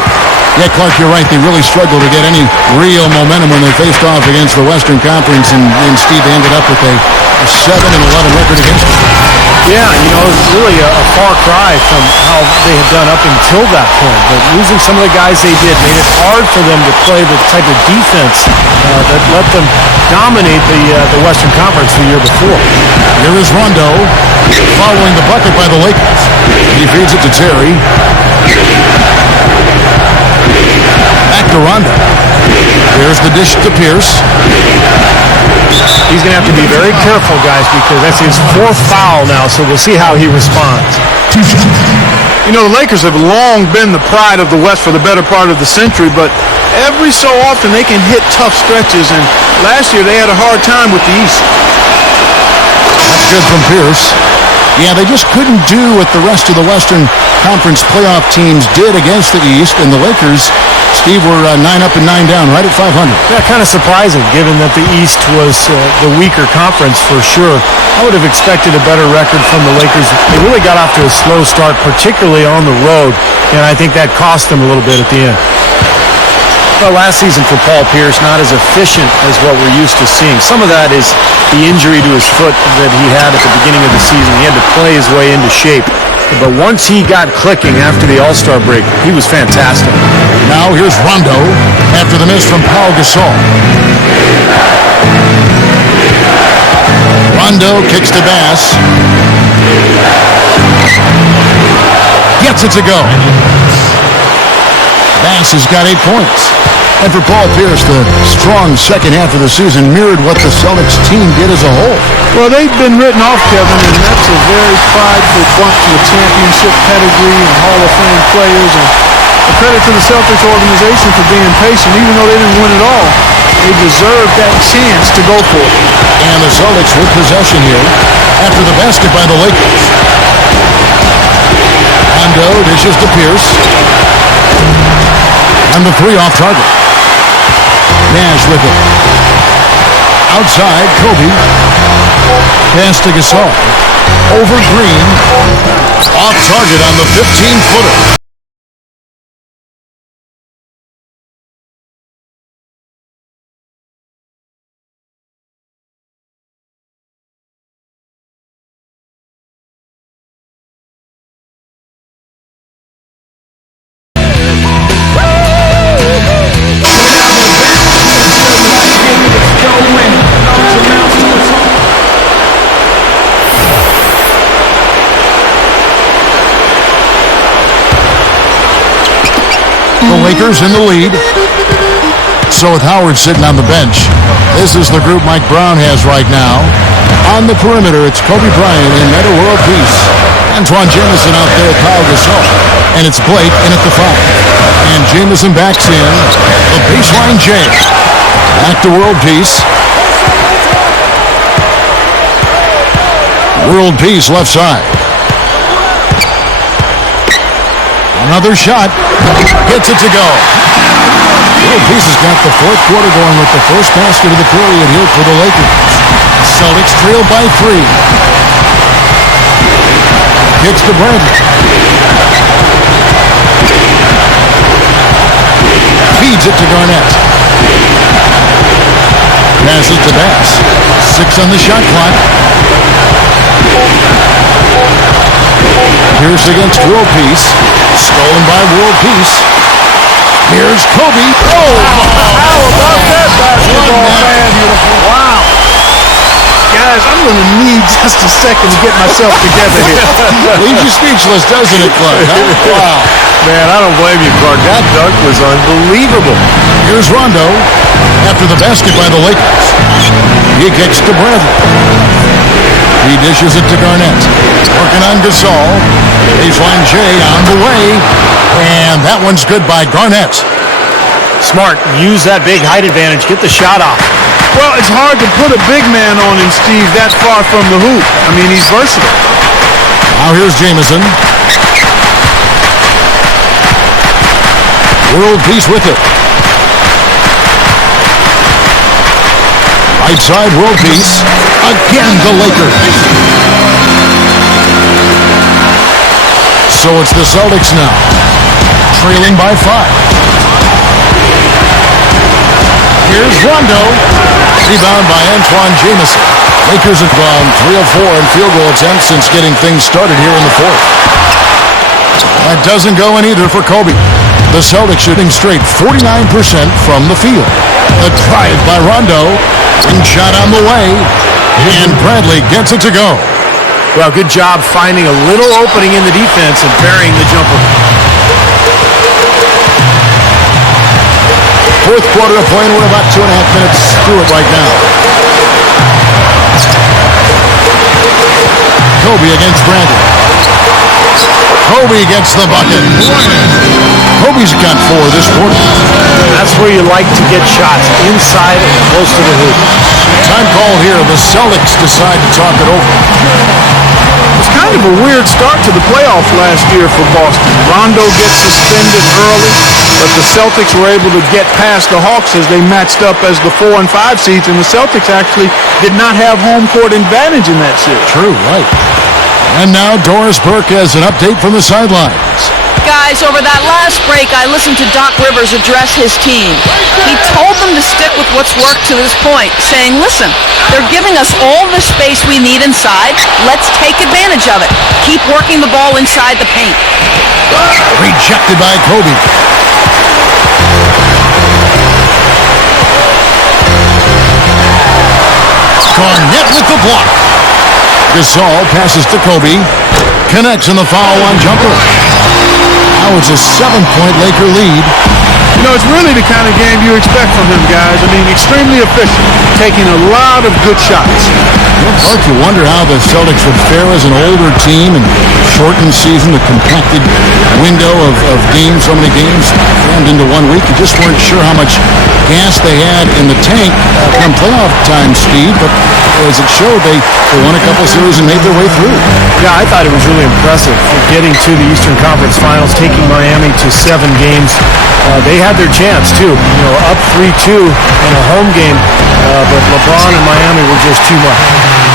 Yeah, Clark, you're right. They really struggled to get any real momentum when they faced off against the Western Conference, and Steve ended up with a 7-11 record against them. Yeah, you know, it's really a far cry from how they had done up until that point. But losing some of the guys they did made it hard for them to play the type of defense that let them dominate the Western Conference the year before. Here is Rondo following the bucket by the Lakers. He feeds it to Terry. Back to Rondo. Here's the dish to Pierce. He's going to have to be very careful, guys, because that's his 4th foul now, so we'll see how he responds. You know, the Lakers have long been the pride of the West for the better part of the century, but every so often they can hit tough stretches, and last year they had a hard time with the East. That's good from Pierce. Yeah, they just couldn't do what the rest of the Western Conference playoff teams did against the East, and the Lakers Steve, we're 9 up and 9 down, right at 500. Yeah, kind of surprising, given that the East was the weaker conference for sure. I would have expected a better record from the Lakers. They really got off to a slow start, particularly on the road, and I think that cost them a little bit at the end. Well, last season for Paul Pierce, not as efficient as what we're used to seeing. Some of that is the injury to his foot that he had at the beginning of the season. He had to play his way into shape. But once he got clicking after the All-Star break, he was fantastic. Now here's Rondo after the miss from Pau Gasol. Rondo kicks to Bass. Gets it to go. Bass has got 8 points. And for Paul Pierce, the strong second half of the season mirrored what the Celtics team did as a whole. Well, they've been written off, Kevin, and that's a very prideful bunch with championship pedigree and Hall of Fame players. And a credit to the Celtics organization for being patient. Even though they didn't win it all, they deserved that chance to go for it. And the Celtics with possession here after the basket by the Lakers. Rondo dishes to Pierce. And the 3 off target. Nash with it. Outside, Kobe. Pass to Gasol. Over Green. Off target on the 15-footer. The Lakers in the lead. So with Howard sitting on the bench, this is the group Mike Brown has right now. On the perimeter, it's Kobe Bryant in net world peace. Antoine Jamison out there with Pau Gasol. And it's Blake in at the 5. And Jamison backs in. The baseline J. Back to world peace. World peace left side. Another shot. Gets it to go. World Peace has got the fourth quarter going with the first basket of the period here for the Lakers. Celtics trail by 3. Gets to Bradley. Feeds it to Garnett. Passes to Bass. 6 on the shot clock. Pierce against World Peace. Stolen by World Peace. Here's Kobe. Oh! How about that basketball, man? Wow. Guys, I'm going to need just a second to get myself together here. Leaves you speechless, doesn't it, Clark? Huh? Wow. Man, I don't blame you, Clark. That dunk was unbelievable. Here's Rondo after the basket by the Lakers. He kicks to Bradley. He dishes it to Garnett. Working on Gasol. Baseline J on the way. And that one's good by Garnett. Smart. Use that big height advantage. Get the shot off. Well, it's hard to put a big man on him, Steve, that far from the hoop. I mean, he's versatile. Now here's Jamison. World Peace with it. Right side, World Peace. Again, the Lakers. So it's the Celtics now, trailing by 5. Here's Rondo. Rebound by Antoine Jamison. Lakers have gone 3 of 4 in field goal attempts since getting things started here in the 4th. That doesn't go in either for Kobe. The Celtics shooting straight 49% from the field. The drive by Rondo. Ring shot on the way. And Bradley gets it to go. Well, good job finding a little opening in the defense and burying the jumper. Fourth quarter of play, and we're about 2.5 minutes through it right now. Kobe against Bradley. Kobe gets the bucket. Kobe's got 4 this quarter. That's where you like to get shots, inside and close to the hoop. Time call here. The Celtics decide to talk it over. It's kind kind of a weird start to the playoffs last year for Boston. Rondo gets suspended early, but the Celtics were able to get past the Hawks as they matched up as the 4 and 5 seeds, and the Celtics actually did not have home court advantage in that series. True, right. And now Doris Burke has an update from the sidelines. Guys, over that last break, I listened to Doc Rivers address his team. He told them to stick with what's worked to this point, saying, listen, they're giving us all the space we need inside. Let's take advantage of it. Keep working the ball inside the paint. Rejected by Kobe. Garnett with the block. Gasol passes to Kobe. Connects in the foul line jumper. Now it's a 7-point Laker lead. You know, it's really the kind of game you expect from him, guys. I mean, extremely efficient, taking a lot of good shots. Mark, you wonder how the Celtics would fare as an older team and shortened season, a compacted window of games, so many games crammed into 1 week. You just weren't sure how much gas they had in the tank come playoff time, Steve, but as it showed, they won a couple series and made their way through. Yeah, I thought it was really impressive getting to the Eastern Conference Finals, taking Miami to 7 games. They had their chance, too. You know, up 3-2 in a home game, but LeBron and Miami were just too much.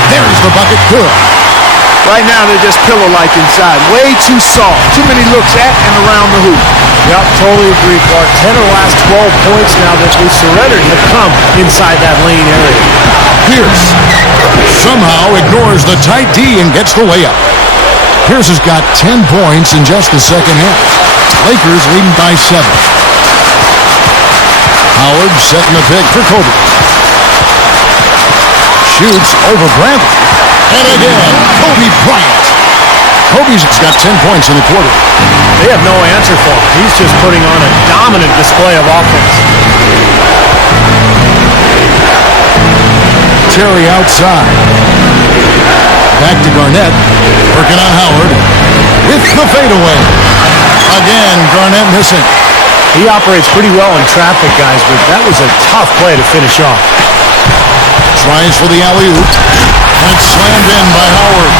There's the bucket. Good. Right now, they're just pillow-like inside. Way too soft. Too many looks at and around the hoop. Yep, totally agree, Clark. 10 of the last 12 points now that they surrendered have come inside that lane area. Pierce somehow ignores the tight D and gets the layup. Pierce has got 10 points in just the second half. Lakers leading by 7. Howard setting the pick for Kobe. Shoots over Bradley. And again, Kobe Bryant. Kobe's got 10 points in the quarter. They have no answer for him. He's just putting on a dominant display of offense. Terry outside. Back to Garnett. Working on Howard. With the fadeaway. Again, Garnett missing. He operates pretty well in traffic, guys, but that was a tough play to finish off. Tries for the alley-oop. And it's slammed in by Howard.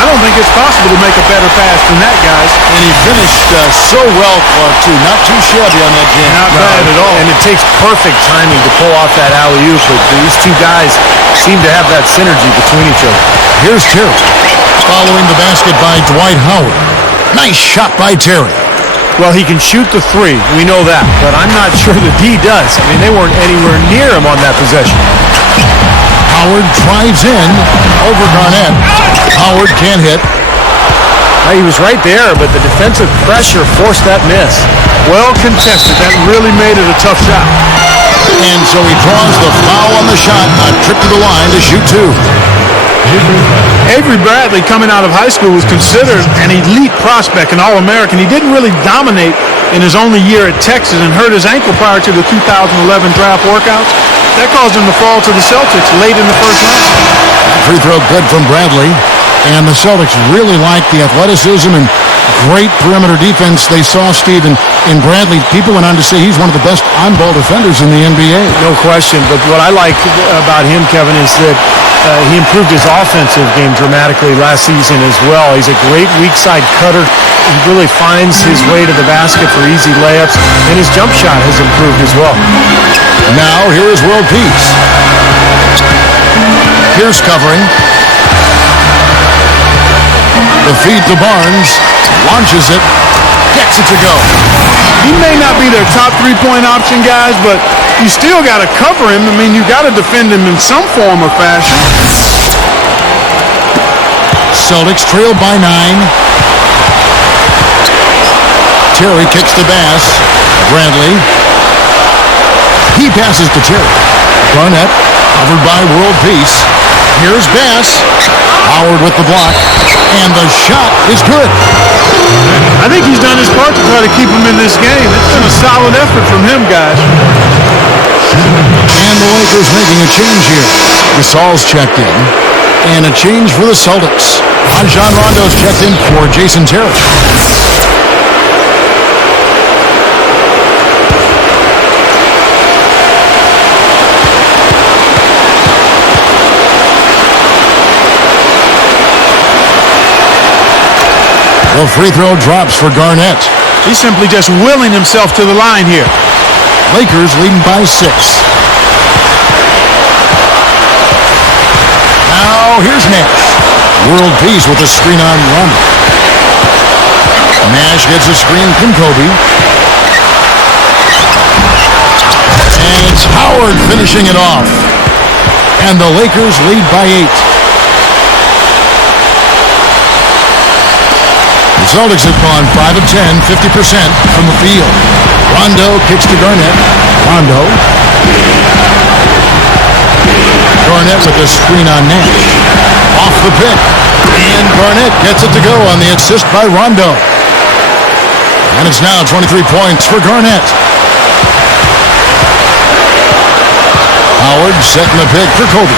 I don't think it's possible to make a better pass than that, guys. And he finished so well, Clark, too. Not too shabby on that jam. Not bad at all. And it takes perfect timing to pull off that alley-oop, but these two guys seem to have that synergy between each other. Here's Terry. Following the basket by Dwight Howard. Nice shot by Terry. Well, he can shoot the 3. We know that. But I'm not sure the D does. I mean, they weren't anywhere near him on that possession. Howard drives in over Garnett. Howard can't hit. He was right there, but the defensive pressure forced that miss. Well contested. That really made it a tough shot. And so he draws the foul on the shot. A trip to the line to shoot 2. Avery Bradley, coming out of high school, was considered an elite prospect, an All-American. He didn't really dominate in his only year at Texas and hurt his ankle prior to the 2011 draft workouts. That caused him to fall to the Celtics late in the first round. Free throw good from Bradley. And the Celtics really like the athleticism and great perimeter defense they saw, Steve, in Bradley. People went on to say he's one of the best on-ball defenders in the NBA. No question, but what I like about him, Kevin, is that he improved his offensive game dramatically last season as well. He's a great weak side cutter. He really finds his way to the basket for easy layups, and his jump shot has improved as well. Now, here is World Peace. Pierce covering. The feed to Barnes. Launches it. Gets it to go. He may not be their top three-point option, guys, but you still got to cover him. I mean, you got to defend him in some form or fashion. Celtics trail by 9. Terry kicks to Bass. Bradley. He passes to Terry. Garnett, covered by World Peace. Here's Bass. Howard with the block. And the shot is good. I think he's done his part to try to keep him in this game. It's been a solid effort from him, guys. And the Lakers making a change here. Gasol's checked in. And a change for the Celtics. Rajon Rondo's checked in for Jason Terry. The free throw drops for Garnett. He's simply just willing himself to the line here. Lakers leading by 6. Now here's Nash. World peace with a screen on Rondo. Nash gets a screen from Kobe. And it's Howard finishing it off. And the Lakers lead by 8. The Celtics have gone 5 of 10, 50% from the field. Rondo kicks to Garnett. Rondo. Garnett with a screen on Nash. Off the pick. And Garnett gets it to go on the assist by Rondo. And it's now 23 points for Garnett. Howard setting the pick for Kobe.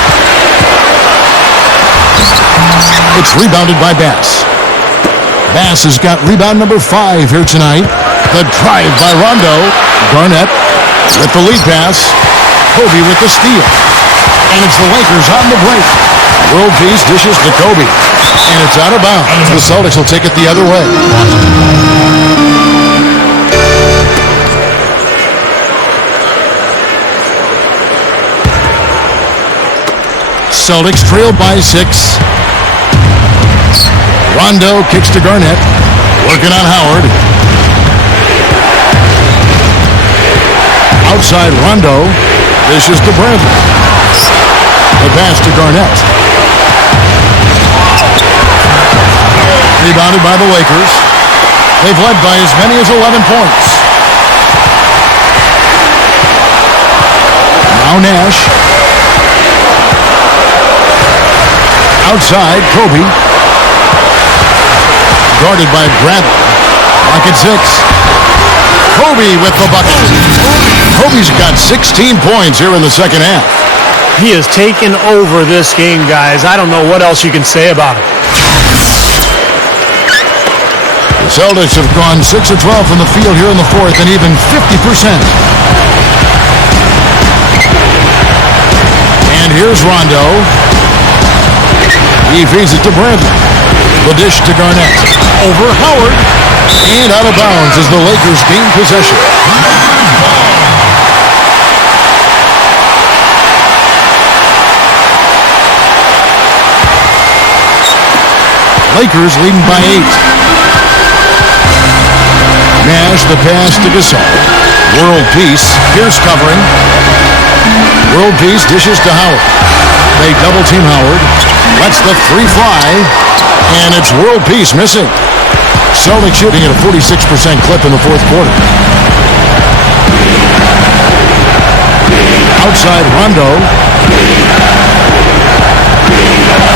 It's rebounded by Bass. Bass has got rebound number 5 here tonight. The drive by Rondo. Garnett with the lead pass. Kobe with the steal. And it's the Lakers on the break. World peace dishes to Kobe. And it's out of bounds. The Celtics will take it the other way. Celtics trail by 6. Rondo kicks to Garnett. Working on Howard. Outside Rondo. Dishes to Bradley. The pass to Garnett. Rebounded by the Lakers. They've led by as many as 11 points. Now Nash. Outside, Kobe. Guarded by Bradley. Back at 6. Kobe with the bucket. Kobe's got 16 points here in the second half. He has taken over this game, guys. I don't know what else you can say about it. The Celtics have gone 6 of 12 from the field here in the fourth and even 50%. And here's Rondo. He feeds it to Bradley. The dish to Garnett. Over Howard. And out of bounds as the Lakers gain possession. Lakers leading by 8. Nash the pass to Gasol. World peace. Pierce covering. World peace dishes to Howard. They double team Howard. Lets the 3 fly. And it's world peace missing. Celtics shooting at a 46% clip in the fourth quarter. Outside Rondo.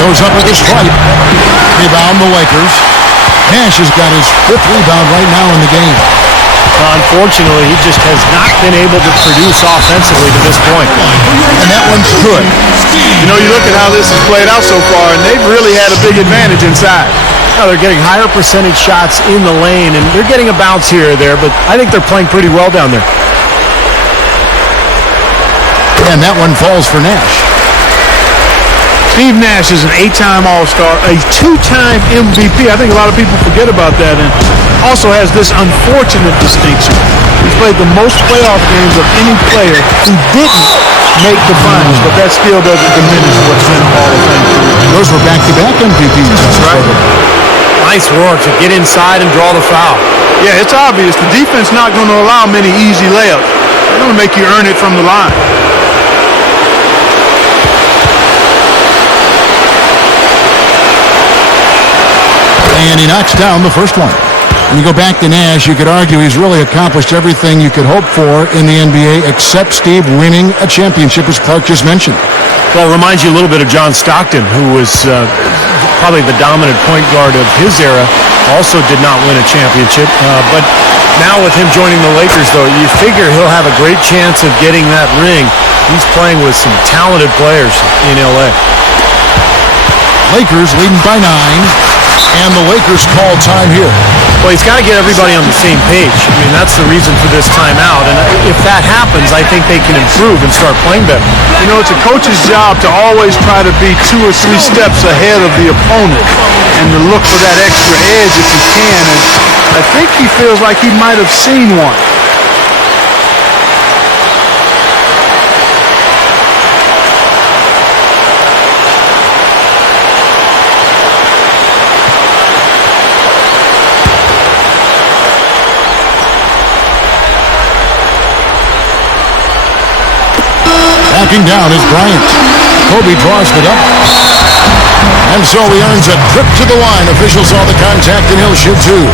Goes up with a strike. Rebound the Lakers. Nash has got his 5th rebound right now in the game. Unfortunately, he just has not been able to produce offensively to this point. And that one's good. You know, you look at how this has played out so far, and they've really had a big advantage inside. Now, they're getting higher percentage shots in the lane, and they're getting a bounce here or there, but I think they're playing pretty well down there. And that one falls for Nash. Steve Nash is an 8-time All-Star, a 2-time MVP. I think a lot of people forget about that, and also has this unfortunate distinction. He's played the most playoff games of any player who didn't make the finals, but that still doesn't diminish what's in a Hall of Fame. Those were back-to-back MVPs. That's right. Nice work to get inside and draw the foul. Yeah, it's obvious. The defense not going to allow many easy layups. They're going to make you earn it from the line. And he knocks down the first one. When you go back to Nash, you could argue he's really accomplished everything you could hope for in the NBA except, Steve, winning a championship, as Clark just mentioned. Well, it reminds you a little bit of John Stockton, who was probably the dominant point guard of his era, also did not win a championship. But now with him joining the Lakers, though, you figure he'll have a great chance of getting that ring. He's playing with some talented players in L.A. Lakers leading by 9. And the Lakers call time here. Well, he's got to get everybody on the same page. I mean, that's the reason for this timeout. And if that happens, I think they can improve and start playing better. You know, it's a coach's job to always try to be 2 or 3 steps ahead of the opponent. and to look for that extra edge if he can. And I think he feels like he might have seen one. Backing down is Bryant. Kobe draws it up. And so he earns a trip to the line. Officials saw the contact and he'll shoot two.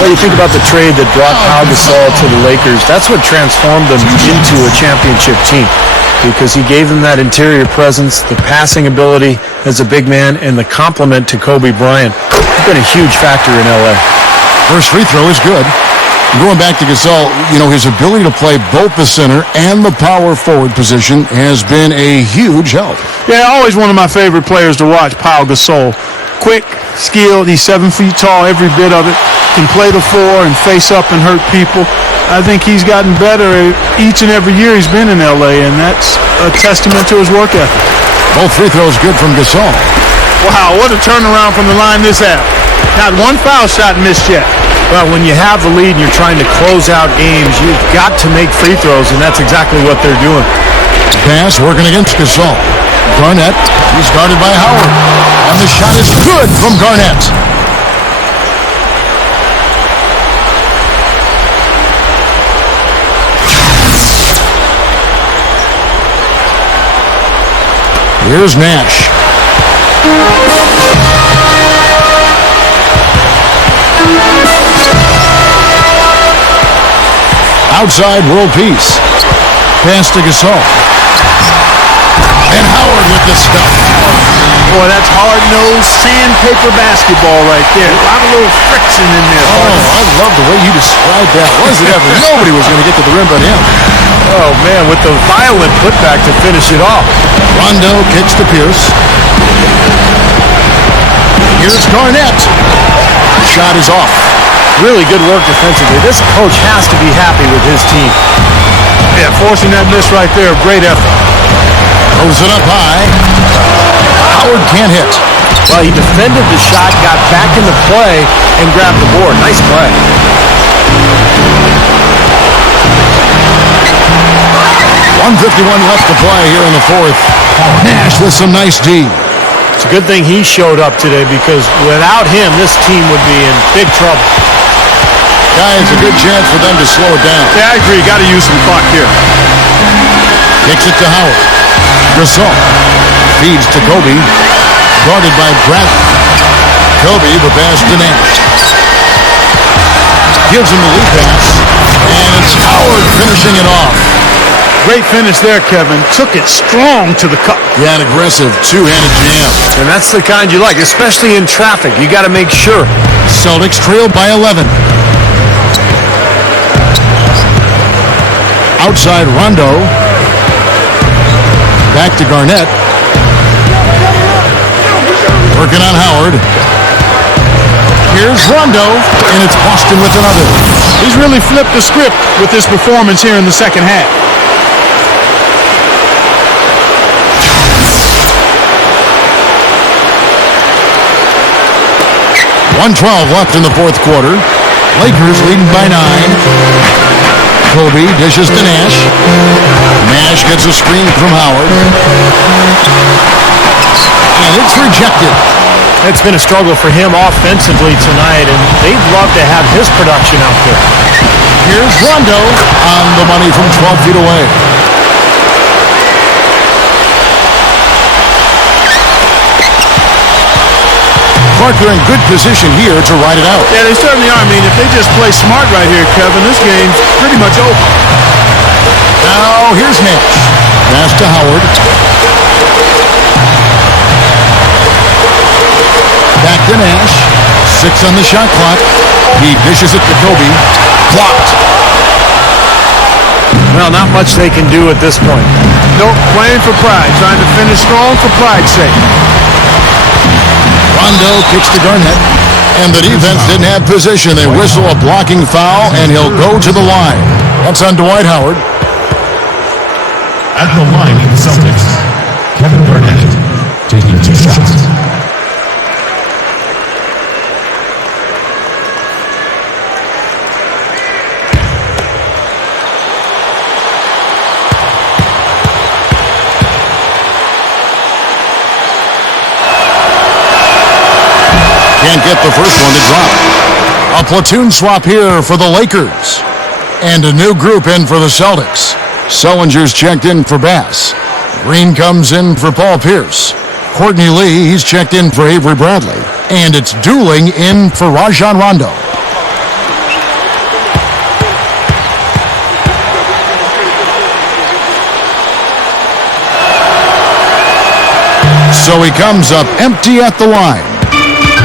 Well, you think about the trade that brought Pau Gasol to the Lakers. That's what transformed them into a championship team, because he gave them that interior presence, the passing ability as a big man, and the complement to Kobe Bryant. He's been a huge factor in LA. First free throw is good. Going back to Gasol, his ability to play both the center and the power forward position has been a huge help. Yeah, always one of my favorite players to watch, Pau Gasol. Quick, skilled, he's 7 feet tall, every bit of it. Can play the floor and face up and hurt people. I think he's gotten better each and every year he's been in LA, and that's a testament to his work ethic. Both free throws good from Gasol. Wow, what a turnaround from the line this half. Not one foul shot missed yet. Well, when you have the lead and you're trying to close out games, you've got to make free throws, and that's exactly what they're doing. Pass working against Gasol. Garnett, he's guarded by Howard. And the shot is good from Garnett. Here's Nash. Outside, world peace. Pass to Gasol. And Howard with the stuff. Boy, that's hard-nosed sandpaper basketball right there. A lot of little friction in there. Oh, I love the way you described that. Was it ever? Nobody was going to get to the rim but him. Oh, man, with the violent putback to finish it off. Rondo kicks to Pierce. Here's Garnett. Shot is off. Really good work defensively. This coach has to be happy with his team. Yeah, forcing that miss right there, great effort. Throws it up high. Howard can't hit. Well, he defended the shot, got back into play, and grabbed the board. Nice play. 1:51 left to play here in the fourth. Nash with some nice D. It's a good thing he showed up today, because without him, this team would be in big trouble. Guys, a good chance for them to slow it down. Yeah, I agree. Got to use some clock here. Kicks it to Howard. Gasol feeds to Kobe. Guarded by Bradley. Kobe, the pass to Nash. Gives him the lead pass. And it's Howard finishing it off. Great finish there, Kevin. Took it strong to the cup. Yeah, an aggressive two-handed jam. And that's the kind you like, especially in traffic. You got to make sure. Celtics trail by 11. Outside Rondo. Back to Garnett. Working on Howard. Here's Rondo, and it's Boston with another. He's really flipped the script with this performance here in the second half. .112 left in the fourth quarter. Lakers leading by 9. Kobe dishes to Nash. Nash gets a screen from Howard. And it's rejected. It's been a struggle for him offensively tonight, and they'd love to have his production out there. Here's Rondo on the money from 12 feet away. Parker in good position here to ride it out. Yeah, they certainly are. I mean, if they just play smart right here, Kevin, this game's pretty much over. Now, here's Nash. Pass to Howard. Back to Nash. 6 on the shot clock. He dishes it to Kobe. Blocked. Well, not much they can do at this point. Nope, playing for pride. Trying to finish strong for pride's sake. Rondo kicks to Garnett. And the defense didn't have position. They whistle a blocking foul, and he'll go to the line. That's on Dwight Howard. At the line for the Celtics, Kevin Garnett taking 2 shots. get the first one to drop. A platoon swap here for the Lakers. And a new group in for the Celtics. Sellinger's checked in for Bass. Green comes in for Paul Pierce. Courtney Lee, he's checked in for Avery Bradley. And it's Dooling in for Rajon Rondo. So he comes up empty at the line.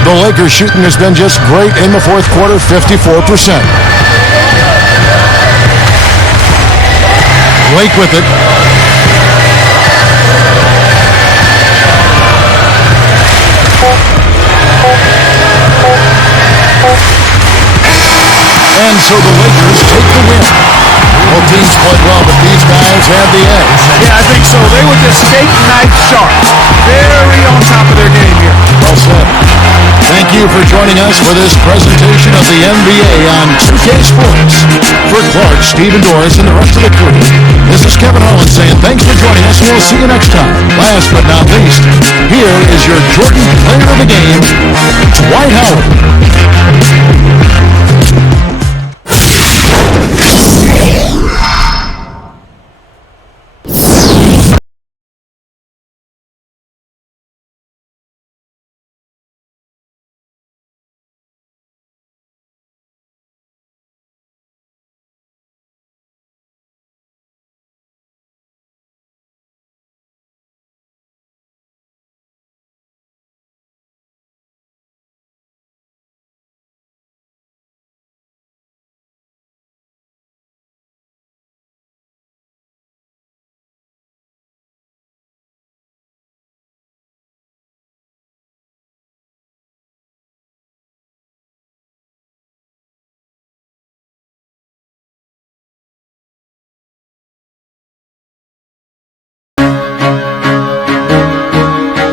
The Lakers shooting has been just great in the fourth quarter, 54%. Blake with it. And so the Lakers take the win. Both teams played well, but these guys had the edge. Yeah, I think so. They were just steak knife sharp. Very on top of their game here. Well said. Thank you for joining us for this presentation of the NBA on 2K Sports. For Clark, Steve, Doris, and the rest of the crew, this is Kevin Harlan saying thanks for joining us, and we'll see you next time. Last but not least, here is your Jordan Player of the Game, Dwight Howard.